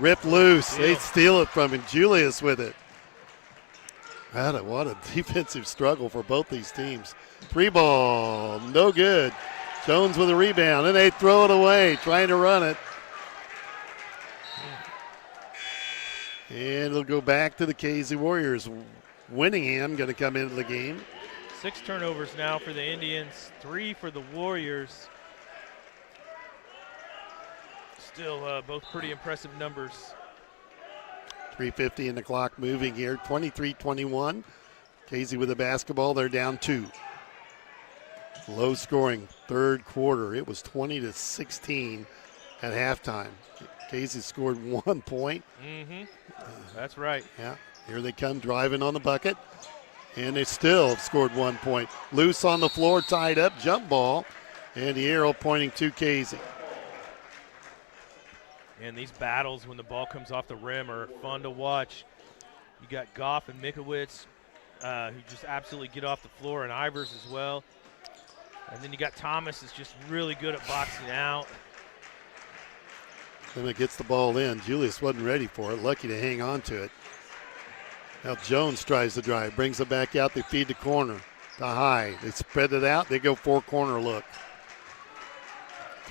ripped loose. They steal it from him. Julius with it. What a defensive struggle for both these teams. 3 ball, no good. Jones with a rebound, and they throw it away, trying to run it. And it'll go back to the Casey Warriors. Winningham going to come into the game. 6 turnovers now for the Indians, 3 for the Warriors. Still both pretty impressive numbers. 3:50 in the clock moving here. 23-21. Casey with the basketball. They're down 2. Low scoring third quarter. It was 20-16 at halftime. Casey scored 1 point. That's right. Yeah. Here they come driving on the bucket. And they still have scored 1 point. Loose on the floor, tied up, jump ball. And the arrow pointing to Casey. And these battles when the ball comes off the rim are fun to watch. You got Goff and Mikowitz who just absolutely get off the floor, and Ivers as well. And then you got Thomas is just really good at boxing out. Clement gets the ball in. Julius wasn't ready for it. Lucky to hang on to it. Now Jones tries to drive. Brings it back out. They feed the corner to High. They spread it out. They go four-corner look.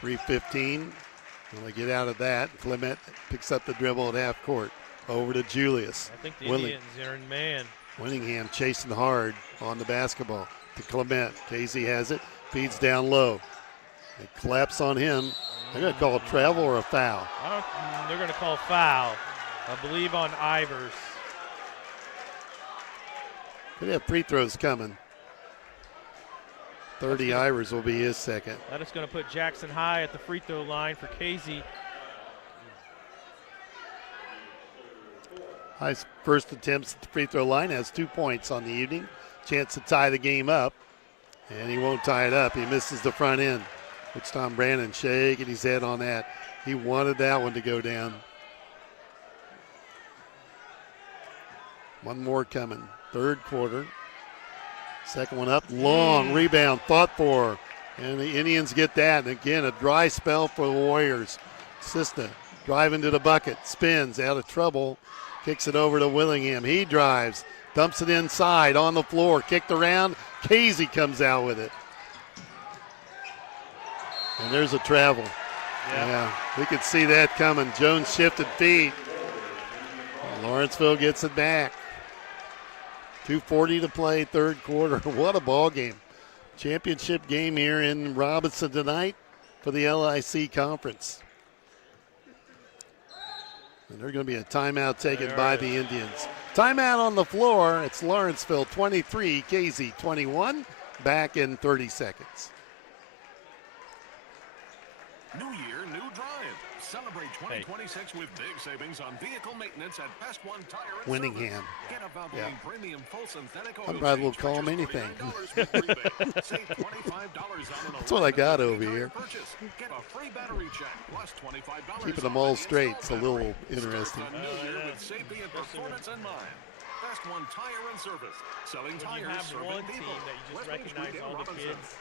3:15. When they get out of that, Clement picks up the dribble at half court. Over to Julius. I think the Indians are in man. Willingham chasing hard on the basketball to Clement. Casey has it. Feeds down low. They collapse on him. They're going to call a travel or a foul. They're going to call foul, I believe, on Ivers. Could have free throws coming. 30 Ivers will be his second. That is going to put Jackson High at the free throw line for Casey. High's first attempts at the free throw line, has 2 points on the evening. Chance to tie the game up, and he won't tie it up. He misses the front end. It's Tom Brandon shaking his head on that. He wanted that one to go down. One more coming. Third quarter. Second one up, long rebound, fought for. And the Indians get that. And again, a dry spell for the Warriors. Sista driving to the bucket, spins out of trouble, kicks it over to Willingham. He drives, dumps it inside on the floor, kicked around. Casey comes out with it. And there's a travel. Yeah, we could see that coming. Jones shifted feet. Lawrenceville gets it back. 2:40 to play, third quarter. What a ball game. Championship game here in Robinson tonight for the LIC conference. And there's going to be a timeout taken by the Indians. Timeout on the floor. It's Lawrenceville 23, Casey 21. Back in 30 seconds. New year, new drive. Celebrate 2026 with big savings on vehicle maintenance at Best One Tire and Winningham. Service. Get a Valvoline Premium Full Synthetic Oil I'm probably will change call for him just anything. $39 with rebate. Save $25 on an That's what I got over tire here. purchase. Get a free battery check plus $25 Keeping them on all any straight. installed It's a little battery. interesting. Start the new year with safety and performance in mind. Best One Tire and Service. Selling When tires, you have serving one people. team that you just West Range recognize Weekend all the Robinson. kids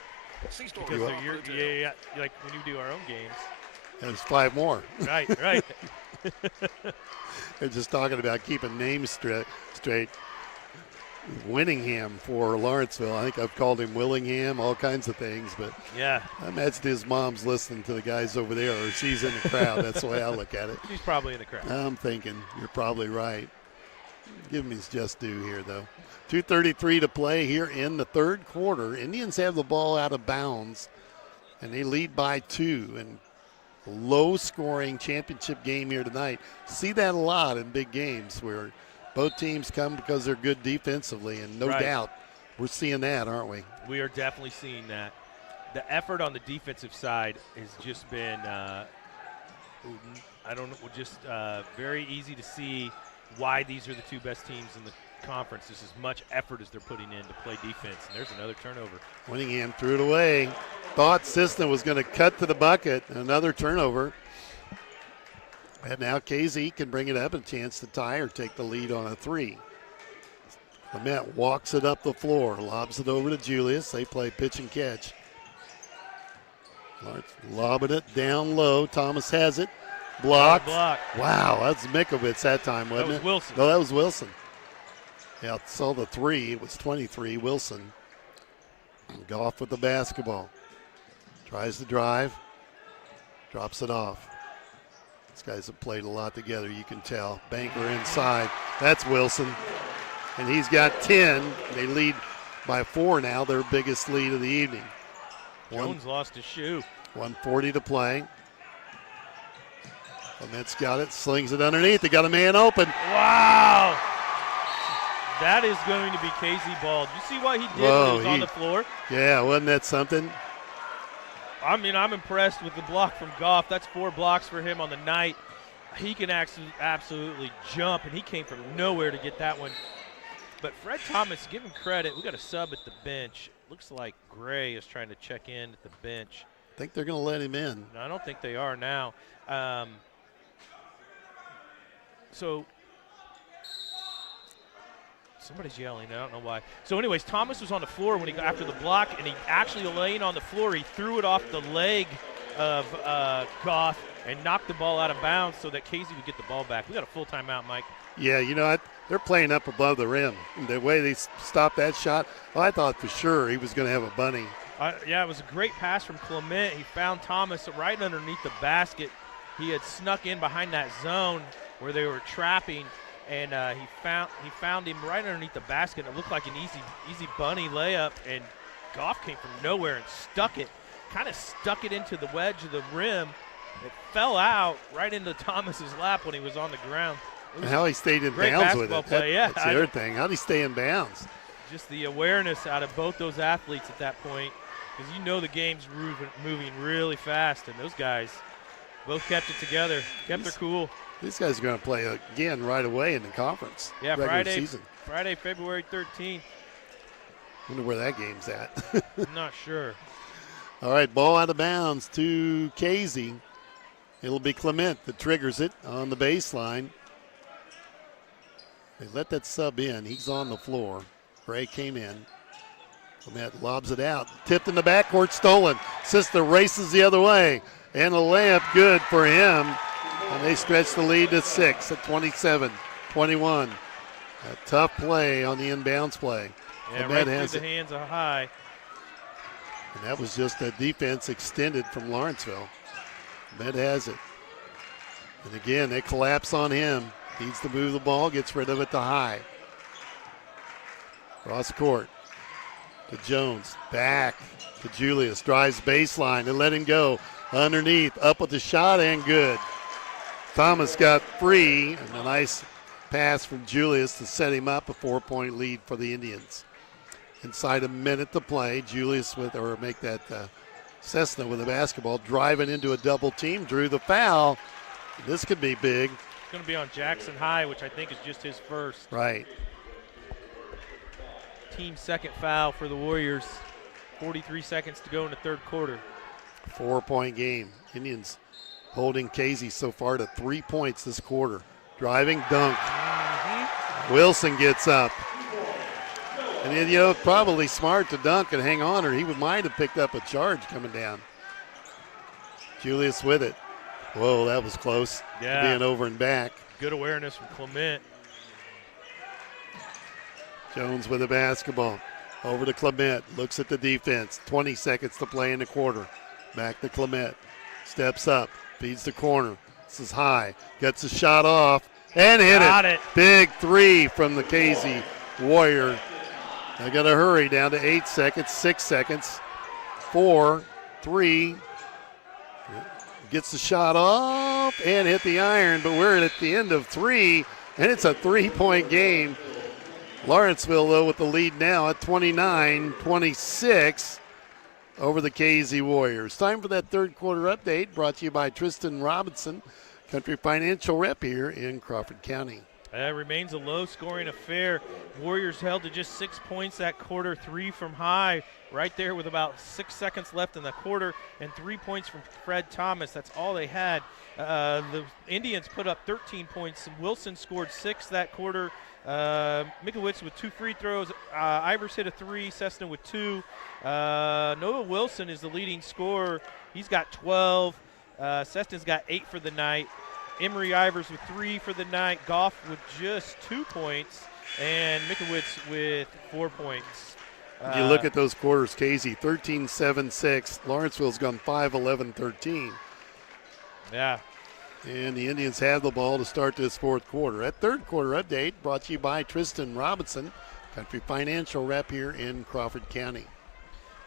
See store because for they're your, details. like when you do our own games. There's 5 more. Right, right. They're just talking about keeping names straight. Winningham for Lawrenceville. I think I've called him Willingham, all kinds of things. But yeah, I imagine his mom's listening to the guys over there, or she's in the crowd. That's the way I look at it. She's probably in the crowd. I'm thinking you're probably right. Give him his just due here, though. 2:33 to play here in the third quarter. Indians have the ball out of bounds, and they lead by 2. And low-scoring championship game here tonight. See that a lot in big games where both teams come because they're good defensively, and no doubt we're seeing that, aren't we? We are definitely seeing that. The effort on the defensive side has just been, very easy to see why these are the 2 best teams in the conference. Just as much effort as they're putting in to play defense. And there's another turnover. Winningham threw it away. Thought Sisson was going to cut to the bucket. Another turnover. And now Casey can bring it up, a chance to tie or take the lead on a 3. Clement walks it up the floor, lobs it over to Julius. They play pitch and catch. Lobbing it down low. Thomas has it. Blocked. Wow, that's Mikowitz that time, wasn't it? That was Wilson. No, that was Wilson. Yeah, saw the 3. It was 23, Wilson. Goff with the basketball. Tries to drive. Drops it off. These guys have played a lot together, you can tell. Banker inside. That's Wilson. And he's got 10. They lead by 4 now, their biggest lead of the evening. Jones lost his shoe. 1:40 to play. Clement's got it, slings it underneath. They got a man open. Wow. That is going to be Casey Ball. Do you see what he did when he was on the floor? Yeah, wasn't that something? I mean, I'm impressed with the block from Goff. That's 4 blocks for him on the night. He can absolutely jump, and he came from nowhere to get that one. But Fred Thomas, give him credit. We got a sub at the bench. Looks like Gray is trying to check in at the bench. I think they're going to let him in. No, I don't think they are now. So somebody's yelling. I don't know why. So anyways, Thomas was on the floor when he got after the block, and he actually laying on the floor. He threw it off the leg of Goff and knocked the ball out of bounds so that Casey would get the ball back. We got a full timeout, Mike. Yeah, you know, they're playing up above the rim. The way they stopped that shot, I thought for sure he was going to have a bunny. Yeah, it was a great pass from Clement. He found Thomas right underneath the basket. He had snuck in behind that zone where they were trapping, and he found him right underneath the basket. It looked like an easy bunny layup, and Goff came from nowhere and kind of stuck it into the wedge of the rim. It fell out right into Thomas's lap when he was on the ground. And how he stayed in bounds with it. Yeah, that's the other thing. How did he stay in bounds? Just the awareness out of both those athletes at that point, because you know the game's moving really fast, and those guys both kept it together, kept their cool. These guys are going to play again right away in the conference. Yeah, season. Friday, February 13th. Wonder where that game's at. I'm not sure. All right, ball out of bounds to Casey. It'll be Clement that triggers it on the baseline. They let that sub in. He's on the floor. Gray came in. Clement lobs it out. Tipped in the backcourt, stolen. Sister races the other way. And a layup good for him. And they stretch the lead to 6 at 27-21. A tough play on the inbounds play. Yeah, Clement right has through the hands of High. And that was just a defense extended from Lawrenceville. Clement has it. And again, they collapse on him. Needs to move the ball, gets rid of it to High. Cross court to Jones. Back to Julius. Drives baseline. They let him go. Underneath. Up with the shot and good. Thomas got free. And a nice pass from Julius to set him up. A 4-point lead for the Indians. Inside a minute to play. Julius Cessna with the basketball. Driving into a double team. Drew the foul. This could be big. It's going to be on Jackson High, which I think is just his first. Right. Team second foul for the Warriors. 43 seconds to go in the third quarter. 4-point game. Indians holding Casey so far to 3 points this quarter. Driving dunk. Wilson gets up. And you know, probably smart to dunk and hang on, or he might have picked up a charge coming down. Julius with it. Whoa, that was close. Yeah. Being over and back. Good awareness from Clement. Jones with the basketball. Over to Clement. Looks at the defense. 20 seconds to play in the quarter. Back to Clement. Steps up. Feeds the corner. This is High. Gets a shot off and hit it. Big three from the Casey Warrior. They got to hurry down to 8 seconds, 6 seconds. 4, 3. Gets the shot off and hit the iron, but we're at the end of 3, and it's a 3-point game. Lawrenceville, though, with the lead now at 29-26 over the Casey Warriors. Time for that third quarter update, brought to you by Tristan Robinson, Country Financial Rep here in Crawford County. It remains a low-scoring affair. Warriors held to just 6 points that quarter, 3 from High, right there with about 6 seconds left in the quarter, and 3 points from Fred Thomas. That's all they had. The Indians put up 13 points. Wilson scored 6 that quarter. Mikowitz with 2 free throws. Ivers hit a 3. Cessna with 2. Noah Wilson is the leading scorer. He's got 12. Cessna's got 8 for the night. Emery Ivers with 3 for the night. Goff with just 2 points. And Mikowitz with 4 points. You look at those quarters, Casey, 13-7-6. Lawrenceville's gone 5-11-13. Yeah. And the Indians have the ball to start this fourth quarter. That third quarter update brought to you by Tristan Robinson, Country Financial Rep here in Crawford County.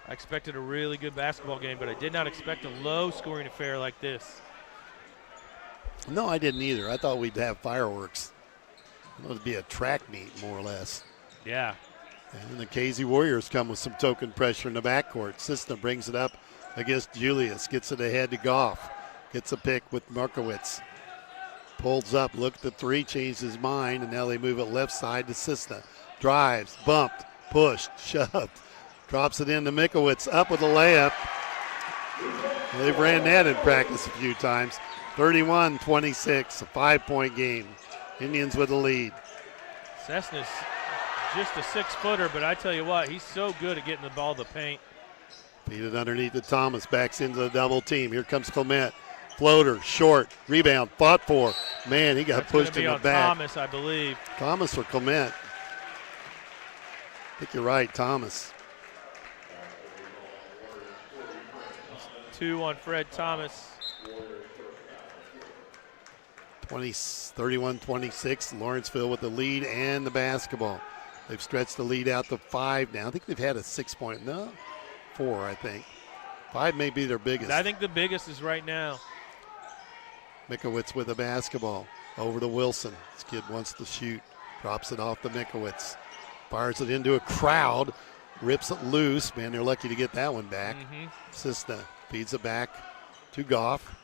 I expected a really good basketball game, but I did not expect a low-scoring affair like this. No, I didn't either. I thought we'd have fireworks. It would be a track meet, more or less. Yeah. And the Casey Warriors come with some token pressure in the backcourt. Cessna brings it up against Julius. Gets it ahead to Goff. Gets a pick with Markowitz. Pulls up, look at the 3, changed his mind, and now they move it left side to Cessna. Drives, bumped, pushed, shoved. Drops it into Mikowitz, up with a layup. They've ran that in practice a few times. 31-26, a 5-point game. Indians with the lead. Cessna's just a 6-footer, but I tell you what, he's so good at getting the ball to paint. Feed it underneath to Thomas, backs into the double team. Here comes Clement. Floater, short, rebound, fought for. Man, he got That's pushed in be the on back. Thomas, I believe. Thomas or Clement? I think you're right, Thomas. 2 on Fred Thomas. 31-26, Lawrenceville with the lead and the basketball. They've stretched the lead out to 5 now. I think they've had a 6-point, no, 4, I think. 5 may be their biggest. I think the biggest is right now. Mikowitz with the basketball. Over to Wilson. This kid wants to shoot. Drops it off to Mikowitz. Fires it into a crowd. Rips it loose. Man, they're lucky to get that one back. Cisna feeds it back to Goff.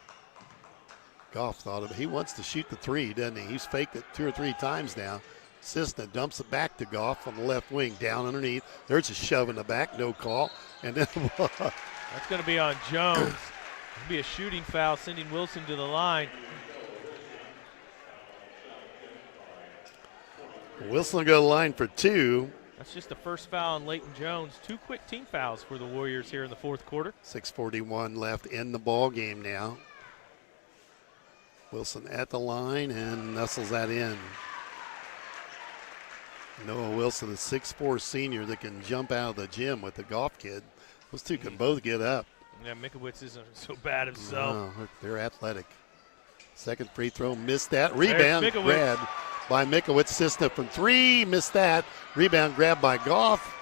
Goff thought of it. He wants to shoot the 3, doesn't he? He's faked it 2 or 3 times now. Cisna dumps it back to Goff on the left wing, down underneath. There's a shove in the back, no call. And then that's going to be on Jones. It'll be a shooting foul, sending Wilson to the line. Wilson will go to the line for 2. That's just the first foul on Leighton Jones. 2 quick team fouls for the Warriors here in the 4th quarter. 6:41 left in the ball game now. Wilson at the line and nuzzles that in. Noah Wilson, a 6'4" senior that can jump out of the gym with the Goff kid. Those two can both get up. Yeah, Mikowitz isn't so bad himself. No, they're athletic. Second free throw, missed that. Rebound grabbed by Mikowitz. Cisna from 3, missed that. Rebound grabbed by Goff.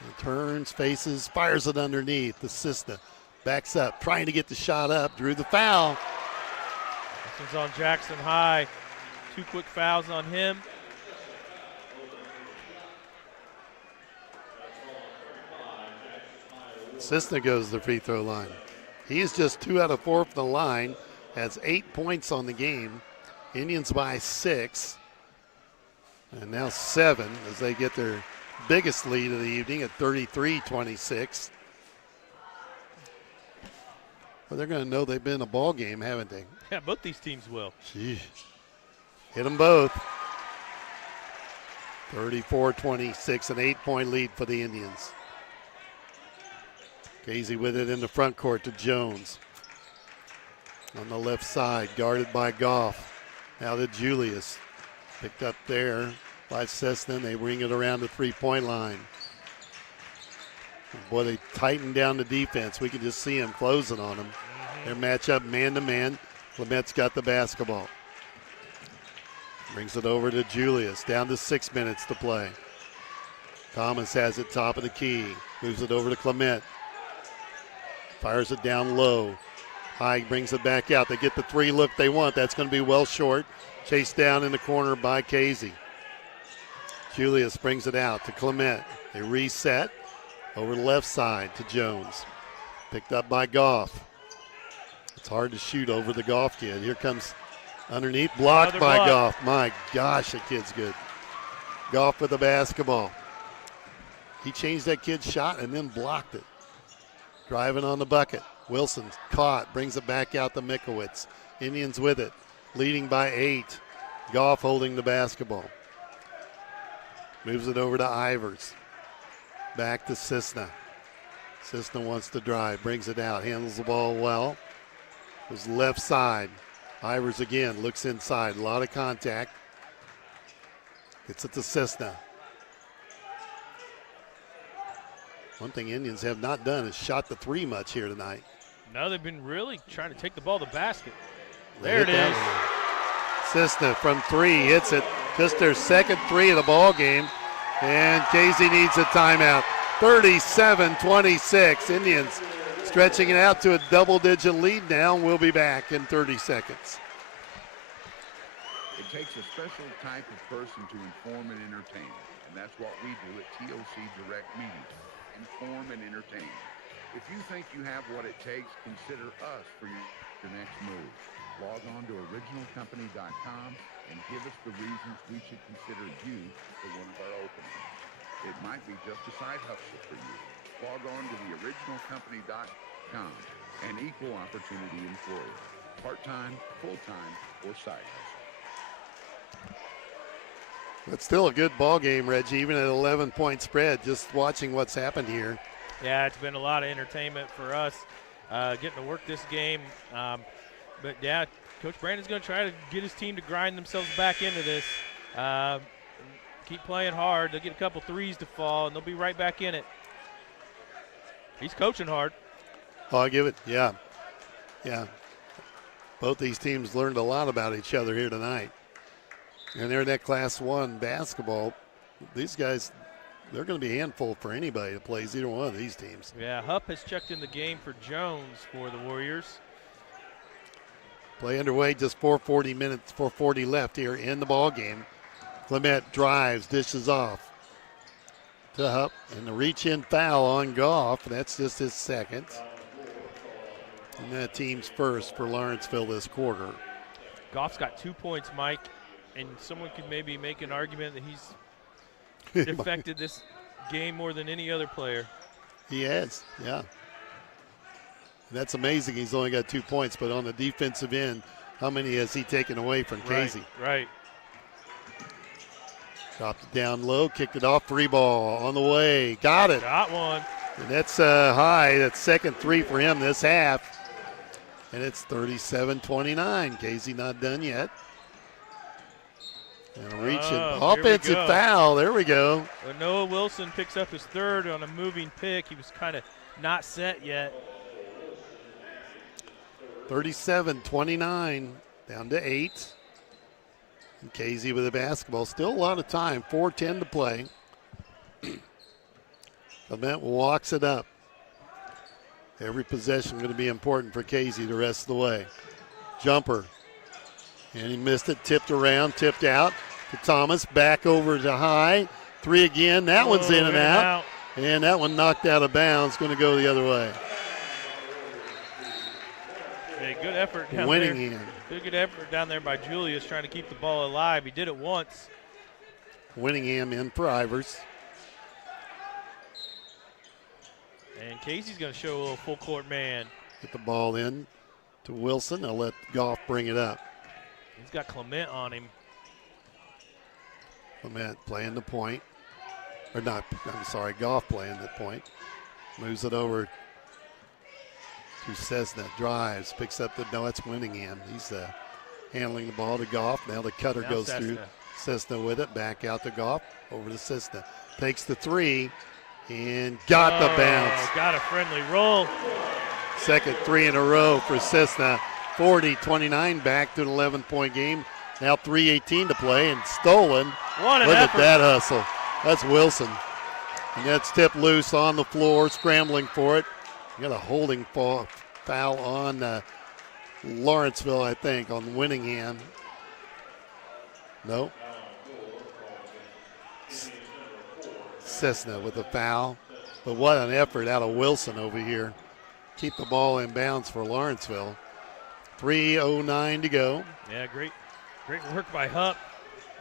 He turns, faces, fires it underneath. The Cisna backs up, trying to get the shot up, drew the foul. This one's on Jackson High. 2 quick fouls on him. Cisna goes to the free throw line. He's just 2 out of 4 from the line, has 8 points on the game. Indians by 6, and now 7 as they get their biggest lead of the evening at 33-26. Well, they're going to know they've been in a ball game, haven't they? Yeah, both these teams will. Jeez. Hit them both. 34-26, an 8-point lead for the Indians. Casey with it in the front court to Jones. On the left side, guarded by Goff. Now to Julius. Picked up there by Cessna. They bring it around the 3-point line. Boy, they tighten down the defense. We can just see them closing on them. Their matchup man-to-man. Clement's got the basketball. Brings it over to Julius. Down to 6 minutes to play. Thomas has it top of the key. Moves it over to Clement. Fires it down low. High brings it back out. They get the 3 look they want. That's going to be well short. Chased down in the corner by Casey. Julius brings it out to Clement. They reset over the left side to Jones. Picked up by Goff. It's hard to shoot over the Goff kid. Here comes underneath. Blocked by Goff. My gosh, the kid's good. Goff with the basketball. He changed that kid's shot and then blocked it. Driving on the bucket. Wilson caught, brings it back out to Mikowitz. Indians with it, leading by 8. Goff holding the basketball. Moves it over to Ivers. Back to Cisna. Cisna wants to drive, brings it out, handles the ball well. Goes left side. Ivers again, looks inside, a lot of contact. Gets it to Cisna. One thing Indians have not done is shot the 3 much here tonight. No, they've been really trying to take the ball to the basket. There it is. Cisna from 3 hits it. Just their second 3 of the ball game. And Casey needs a timeout. 37-26. Indians stretching it out to a double-digit lead now. We'll be back in 30 seconds. It takes a special type of person to inform and entertain. And that's what we do at TOC Direct Media. Inform and entertain. If you think you have what it takes, consider us for your next move. Log on to originalcompany.com and give us the reasons we should consider you for one of our openings. It might be just a side hustle for you. Log on to theoriginalcompany.com, an equal opportunity employer. Part-time, full-time, or side hustle. It's still a good ball game, Reggie, even at 11-point spread, just watching what's happened here. Yeah, it's been a lot of entertainment for us getting to work this game. But, yeah, Coach Brandon's going to try to get his team to grind themselves back into this. Keep playing hard. They'll get a couple threes to fall, and they'll be right back in it. He's coaching hard. Oh, I'll give it, yeah. Yeah. Both these teams learned a lot about each other here tonight. And they're in that Class 1 basketball. These guys, they're going to be a handful for anybody that plays either one of these teams. Yeah, Hupp has checked in the game for Jones for the Warriors. Play underway, just 4:40 left here in the ball game. Clement drives, dishes off to Hupp, and the reach-in foul on Goff. That's just his second. And that team's first for Lawrenceville this quarter. Goff's got 2 points, Mike, and someone could maybe make an argument that he's affected this game more than any other player. He has, yeah. That's amazing. He's only got 2 points, but on the defensive end, how many has he taken away from Casey? Right. Dropped it down low, kicked it off, free ball on the way. Got it. Got one. And that's high. That's second three for him this half. And it's 37-29. Casey not done yet. And reaching. Offensive foul. There we go. Well, Noah Wilson picks up his third on a moving pick. He was kind of not set yet. 37-29. Down to 8. And Casey with the basketball. Still a lot of time. 4:10 to play. Clement walks it up. Every possession going to be important for Casey the rest of the way. Jumper. And he missed it. Tipped around. Tipped out to Thomas. Back over to High. Three again. That one's in and out. And that one knocked out of bounds. Going to go the other way. Hey, good effort down Winning there. Good effort down there by Julius trying to keep the ball alive. He did it once. Winningham in for Ivers. And Casey's going to show a little full court man. Get the ball in to Wilson. I'll let Goff bring it up. He's got Clement on him. Clement playing the point. Or not, I'm sorry, Goff playing the point. Moves it over to Cessna. Drives, picks up no, that's Winningham. He's handling the ball to Goff. Now the cutter goes Cessna through. Cessna with it. Back out to Goff. Over to Cessna. Takes the three. And got the bounce. Got a friendly roll. Second three in a row for Cessna. 40-29, back to an 11-point game. Now 3:18 to play and stolen. What an Look effort. at that hustle. That's Wilson. And that's tipped loose on the floor, scrambling for it. You got a holding foul on Lawrenceville, I think, on Winningham. No. Cessna with a foul. But what an effort out of Wilson over here. Keep the ball in bounds for Lawrenceville. 3:09 to go. Yeah, great work by Hupp.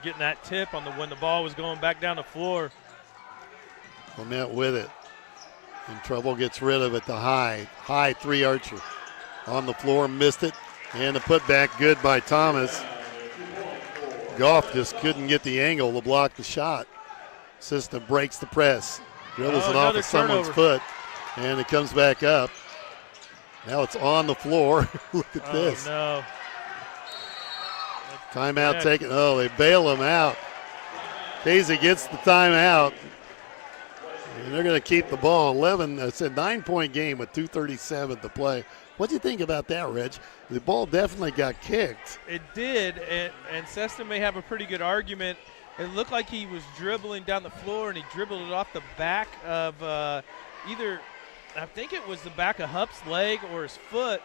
Getting that tip on when the ball was going back down the floor. Clement with it. In trouble, gets rid of it to High. High three Archer. On the floor, missed it. And the putback good by Thomas. Goff just couldn't get the angle to block the shot. System breaks the press. Dribbles it off of someone's foot. And it comes back up. Now it's on the floor. Look at this. No. Timeout taken. Oh, they bail him out. Casey gets the timeout. And they're going to keep the ball. It's a 9-point game with 2:37 to play. What do you think about that, Reg? The ball definitely got kicked. It did, and Cessna may have a pretty good argument. It looked like he was dribbling down the floor, and he dribbled it off the back of either, I think it was the back of Hupp's leg or his foot.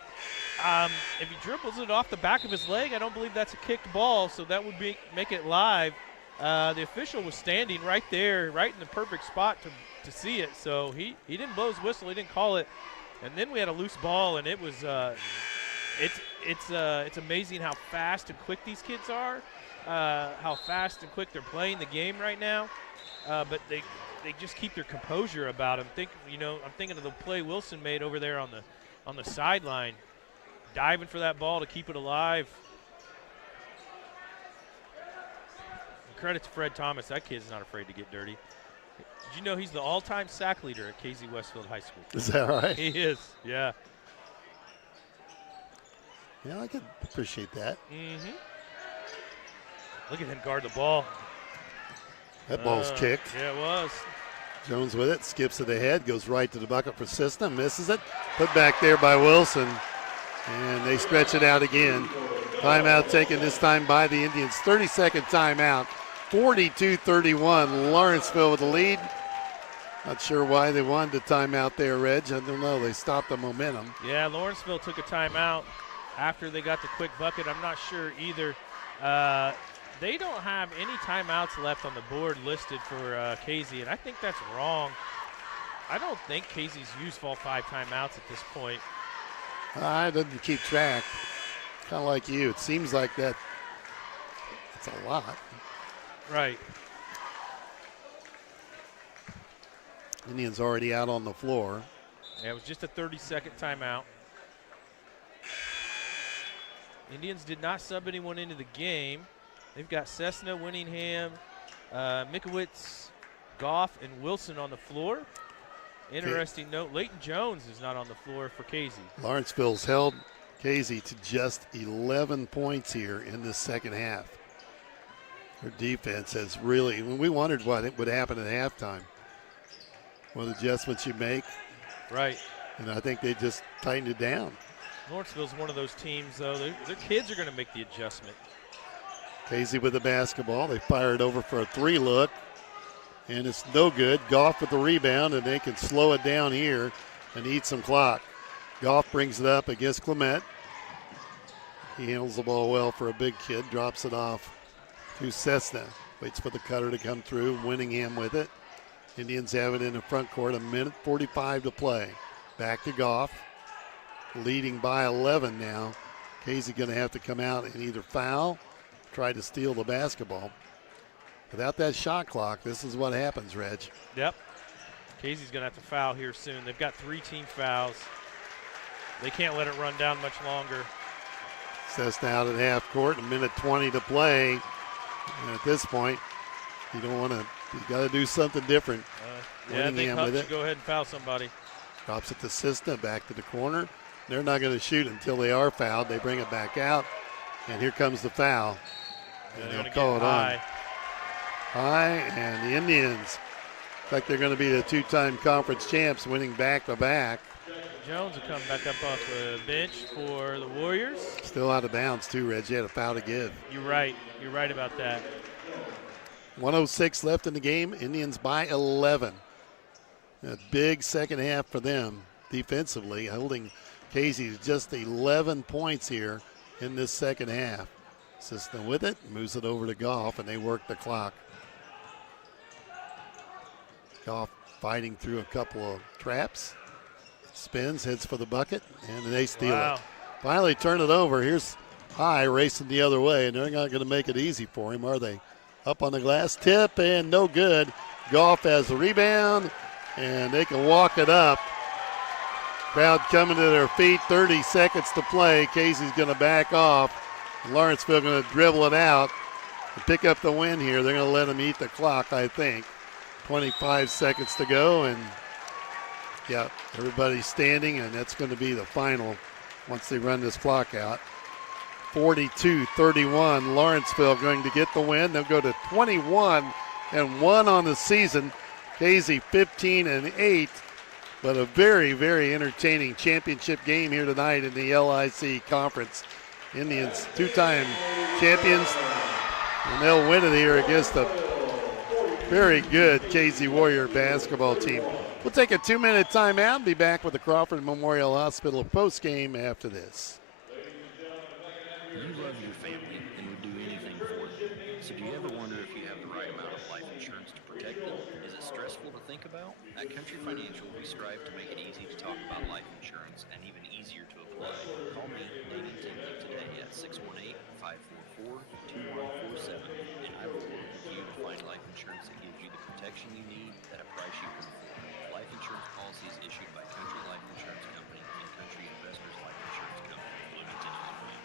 If he dribbles it off the back of his leg, I don't believe that's a kicked ball, so that would make it live. The official was standing right there, right in the perfect spot to see it, so he didn't blow his whistle, he didn't call it. And then we had a loose ball, and it was it's amazing how fast and quick these kids are, how fast and quick they're playing the game right now. But they just keep their composure about them. I'm thinking of the play Wilson made over there on the sideline, diving for that ball to keep it alive. credit to Fred Thomas. That kid's not afraid to get dirty. Did you know he's the all-time sack leader at Casey-Westfield High School? Is that right? He is, yeah. Yeah, I can appreciate that. Mm-hmm. Look at him guard the ball. That ball's kicked. Yeah, it was. Jones with it, skips it ahead, goes right to the bucket for System, misses it. Put back there by Wilson, and they stretch it out again. Timeout taken this time by the Indians. 30-second timeout. 42-31, Lawrenceville with the lead. Not sure why they wanted the timeout there, Reg. I don't know. They stopped the momentum. Yeah, Lawrenceville took a timeout after they got the quick bucket. I'm not sure either. They don't have any timeouts left on the board listed for Casey, and I think that's wrong. I don't think Casey's used all 5 timeouts at this point. I didn't keep track. Kind of like you. It seems like that. It's a lot. Right. Indians already out on the floor. Yeah, it was just a 30-second timeout. Indians did not sub anyone into the game. They've got Cessna, Winningham, Mikowitz, Goff, and Wilson on the floor. Interesting note, Leighton Jones is not on the floor for Casey. Lawrenceville's held Casey to just 11 points here in this second half. Their defense has really, we wondered what would happen at halftime. What adjustments you make. Right. And I think they just tightened it down. Lawrenceville's one of those teams, though. Their kids are going to make the adjustment. Casey with the basketball. They fire it over for a 3 look. And it's no good. Goff with the rebound, and they can slow it down here and eat some clock. Goff brings it up against Clement. He handles the ball well for a big kid. Drops it off to Cessna. Waits for the cutter to come through. Winningham with it. Indians have it in the front court. 1:45 to play. Back to Goff. Leading by 11 now. Casey going to have to come out and either foul, try to steal the basketball. Without that shot clock, this is what happens, Reg. Yep. Casey's going to have to foul here soon. They've got 3 team fouls. They can't let it run down much longer. Cessna out at half court, 1:20 to play. And at this point, you don't want to, you got to do something different. Yeah, they should go ahead and foul somebody. Drops it to Cessna, back to the corner. They're not going to shoot until they are fouled. They bring it back out, and here comes the foul. And they'll call it on. High, and the Indians look like they're going to be the 2-time conference champs, winning back-to-back. Jones will come back up off the bench for the Warriors. Still out of bounds, too, Reg. You had a foul to give. You're right. You're right about that. 1:06 left in the game. Indians by 11. A big second half for them defensively, holding Casey to just 11 points here in this second half. System with it, moves it over to Goff, and they work the clock. Goff fighting through a couple of traps. Spins, heads for the bucket, and they steal it. Finally turn it over. Here's High racing the other way, and they're not going to make it easy for him, are they? Up on the glass, tip, and no good. Goff has the rebound, and they can walk it up. Crowd coming to their feet, 30 seconds to play. Casey's going to back off. Lawrenceville going to dribble it out and pick up the win here. They're going to let them eat the clock, I think. 25 seconds to go, and yeah, everybody's standing, and that's going to be the final once they run this clock out. 42-31, Lawrenceville going to get the win. They'll go to 21-1 on the season. Casey 15-8, but a very, very entertaining championship game here tonight in the LIC Conference. Indians 2-time champions, and they'll win it here against a very good Casey Warrior basketball team. We'll take a 2-minute timeout and be back with the Crawford Memorial Hospital postgame after this. You love your family and would do anything for them. So do you ever wonder if you have the right amount of life insurance to protect them? Is it stressful to think about? At Country Financial, we strive to make it easy to talk about life insurance and even easier to apply. Call me, Damon Tingley, today at 618-544-2147, and I will work with you to find life insurance that gives you the protection you need at a price you can afford. Life insurance policies issued by Country Life Insurance Company and Country Investors Life Insurance Company, Bloomington, Illinois.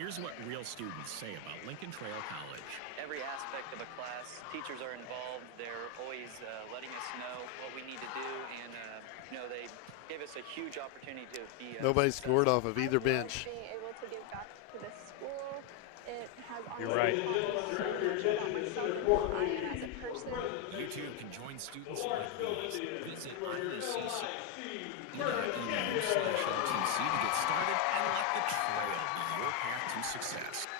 Here's what real students say about Lincoln Trail College. every aspect of a class. Teachers are involved. They're always letting us know what we need to do, and they gave us a huge opportunity to be. Nobody scored off of either bench. Being able to give back to this school, it has You're right. taught me so much about myself and who I am as a person. You too can join students like these. Visit IECC.edu/LTC to get started and let the trail be your path to success.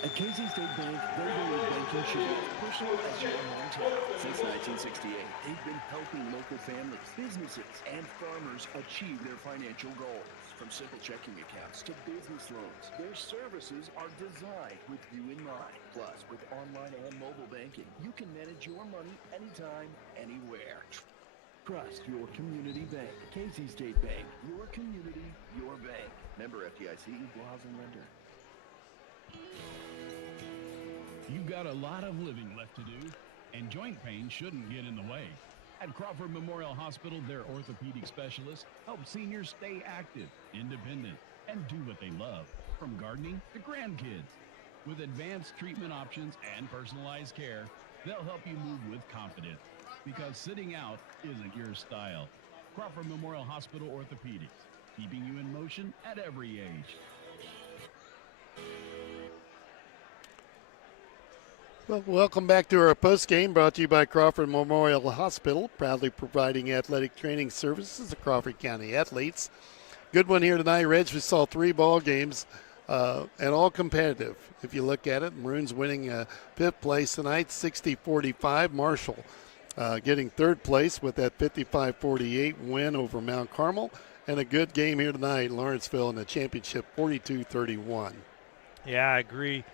At Casey State Bank, they believe banking should be as personal as your hometown. Since 1968, they've been helping local families, businesses, and farmers achieve their financial goals. From simple checking accounts to business loans, their services are designed with you in mind. Plus, with online and mobile banking, you can manage your money anytime, anywhere. Trust your community bank. Casey State Bank, your community, your bank. Member FDIC, Equal Housing Lender. You've got a lot of living left to do, and joint pain shouldn't get in the way. At Crawford Memorial Hospital, their orthopedic specialists help seniors stay active, independent, and do what they love, from gardening to grandkids. With advanced treatment options and personalized care, they'll help you move with confidence, because sitting out isn't your style. Crawford Memorial Hospital Orthopedics, keeping you in motion at every age. Well, welcome back to our post game, brought to you by Crawford Memorial Hospital, proudly providing athletic training services to Crawford County athletes. Good one here tonight, Reg. We saw 3 ball games and all competitive. If you look at it, Maroons winning 5th place tonight, 60-45. Marshall getting 3rd place with that 55-48 win over Mount Carmel. And a good game here tonight, Lawrenceville in the championship, 42-31. Yeah, I agree.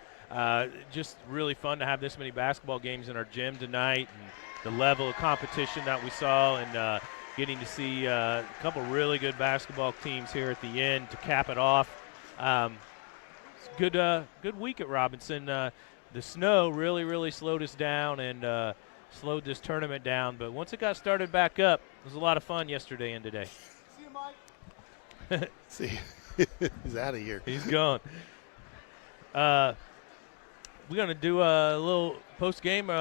Just really fun to have this many basketball games in our gym tonight, and the level of competition that we saw, and getting to see a couple really good basketball teams here at the end to cap it off. It's a good week at Robinson. The snow really slowed us down and slowed this tournament down, but once it got started back up, it was a lot of fun yesterday and today. See you, Mike. See, he's out of here. He's gone. We're going to do a little post-game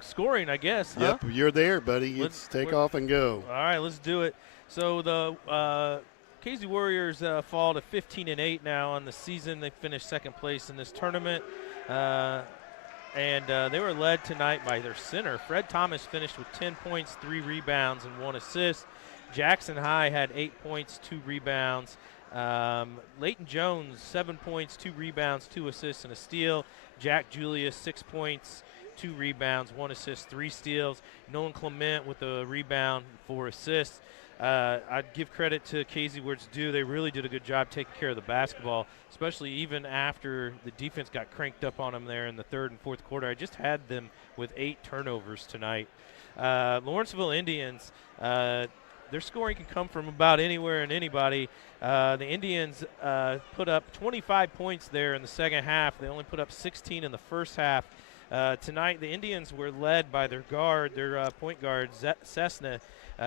scoring, I guess. Yep, you're there, buddy. Let's take off and go. All right, let's do it. So the Casey Warriors fall to 15-8 now on the season. They finished 2nd place in this tournament. And they were led tonight by their center. Fred Thomas finished with 10 points, 3 rebounds, and 1 assist. Jackson High had 8 points, 2 rebounds. Leighton Jones, 7 points, 2 rebounds, 2 assists, and a steal. Jack Julius, 6 points, 2 rebounds, 1 assist, 3 steals. Nolan Clement with a rebound, 4 assists. I'd give credit to Casey where it's due. They really did a good job taking care of the basketball, especially even after the defense got cranked up on them there in the 3rd and 4th quarter. I just had them with 8 turnovers tonight. Lawrenceville Indians, their scoring can come from about anywhere and anybody. The Indians put up 25 points there in the second half. They only put up 16 in the first half. Tonight, the Indians were led by their point guard, Cessna.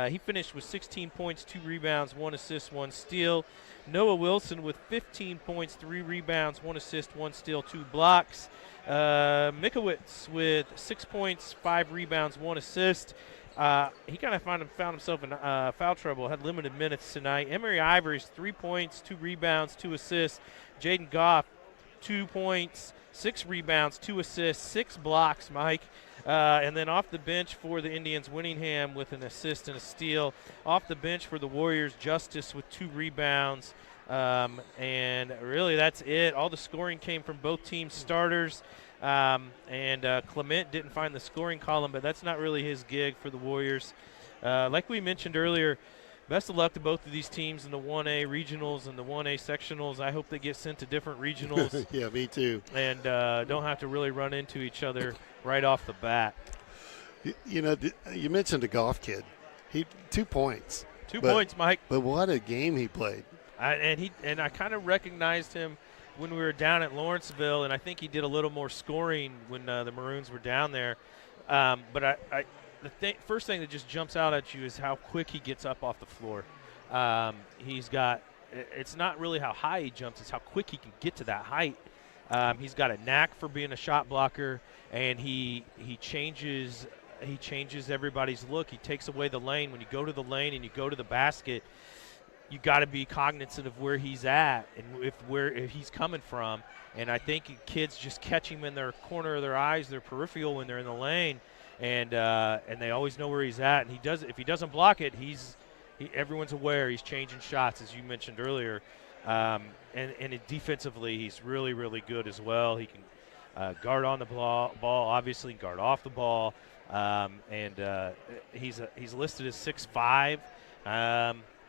He finished with 16 points, 2 rebounds, 1 assist, 1 steal. Noah Wilson with 15 points, 3 rebounds, 1 assist, 1 steal, 2 blocks. Mikowitz with 6 points, 5 rebounds, 1 assist. He kind of found himself in foul trouble, had limited minutes tonight. Emery Ivory's 3 points, 2 rebounds, 2 assists. Jaden Goff, 2 points, 6 rebounds, 2 assists, 6 blocks, Mike. And then off the bench for the Indians, Winningham with an assist and a steal. Off the bench for the Warriors, Justice with 2 rebounds. And really that's it. All the scoring came from both teams' starters. Clement didn't find the scoring column, but that's not really his gig for the Warriors. Like we mentioned earlier, best of luck to both of these teams in the 1A regionals and the 1A sectionals. I hope they get sent to different regionals. Yeah, me too. And don't have to really run into each other right off the bat. You mentioned the Goff kid. He 2 points. 2 points, Mike. But what a game he played. And I kind of recognized him when we were down at Lawrenceville, and I think he did a little more scoring when the Maroons were down there. But first thing that just jumps out at you is how quick he gets up off the floor. It's not really how high he jumps, it's how quick he can get to that height. He's got a knack for being a shot blocker, and he changes everybody's look. He takes away the lane. When you go to the lane and you go to the basket, you got to be cognizant of where he's at and if he's coming from. And I think kids just catch him in their corner of their eyes, their peripheral when they're in the lane, and they always know where he's at. And if he doesn't block it, everyone's aware he's changing shots, as you mentioned earlier. And defensively, he's really, really good as well. He can guard on the ball, obviously guard off the ball, and he's listed as 6'5".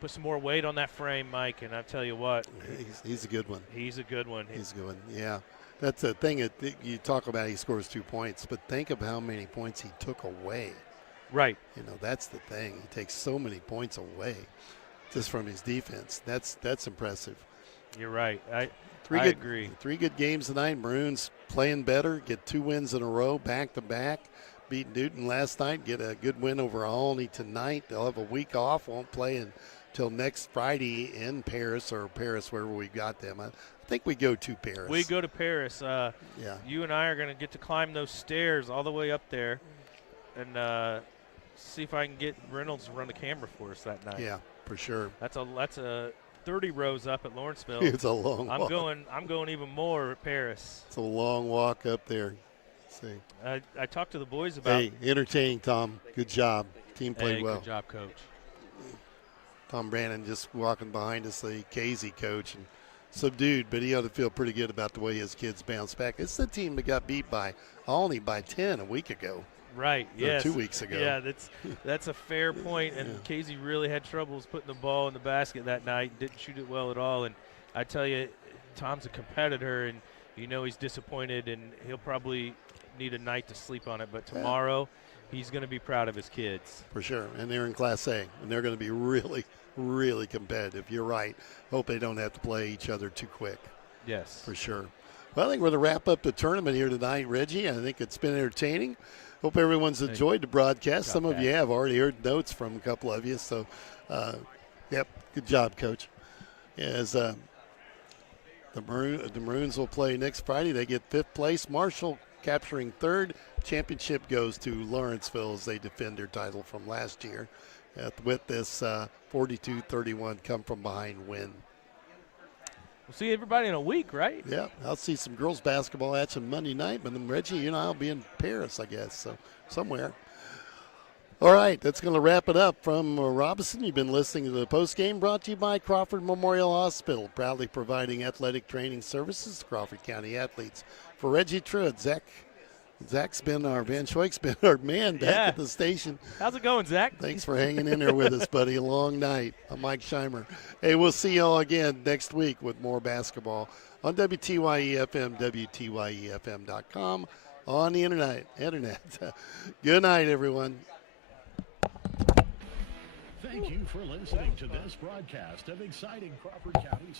Put some more weight on that frame, Mike, and I tell you what, he's a good one. He's a good one. He's a good one. Yeah, that's the thing. You talk about he scores 2 points, but think of how many points he took away. Right. That's the thing. He takes so many points away just from his defense. That's impressive. You're right. I agree. 3 good games tonight. Maroons playing better, get 2 wins in a row, back-to-back. Beat Newton last night, get a good win over Alney tonight. They'll have a week off, won't play until next Friday in Paris, wherever we got them. I think we go to Paris. We go to Paris. Yeah. You and I are going to get to climb those stairs all the way up there and see if I can get Reynolds to run the camera for us that night. Yeah, for sure. That's a 30 rows up at Lawrenceville. It's a long walk. I'm going even more at Paris. It's a long walk up there. See. I talked to the boys about. Hey, entertaining, Tom. Good job. Team played well. Good job, Coach. Tom Brandon just walking behind us, the Casey coach, and subdued, but he ought to feel pretty good about the way his kids bounced back. It's the team that got beat by Alney by 10 a week ago. Right. Yes. 2 weeks ago. Yeah, that's a fair point. And Casey really had troubles putting the ball in the basket that night. Didn't shoot it well at all. And I tell you, Tom's a competitor, and he's disappointed, and he'll probably need a night to sleep on it. But tomorrow, he's going to be proud of his kids. For sure. And they're in Class A, and they're going to be really, really competitive. You're right. Hope they don't have to play each other too quick. Yes. For sure. Well, I think we're going to wrap up the tournament here tonight, Reggie. I think it's been entertaining. Hope everyone's enjoyed the broadcast. Some of you have already heard notes from a couple of you. So, yep, good job, Coach. As the Maroons will play next Friday. They get 5th place. Marshall capturing 3rd. Championship goes to Lawrenceville as they defend their title from last year with this 42-31 come-from-behind win. We'll see everybody in a week, right? Yeah, I'll see some girls basketball action Monday night, but then Reggie, I'll be in Paris, I guess, so somewhere. All right, that's going to wrap it up from Robinson. You've been listening to the postgame brought to you by Crawford Memorial Hospital, proudly providing athletic training services to Crawford County athletes. For Reggie Truitt, Zach's been Van Schoik's been our man back at the station. How's it going, Zach? Thanks for hanging in there with us, buddy. A long night. I'm Mike Scheimer. Hey, we'll see y'all again next week with more basketball on WTYE FM, WTYEFM.com, on the internet. Good night, everyone. Thank you for listening to this broadcast of exciting Crawford County's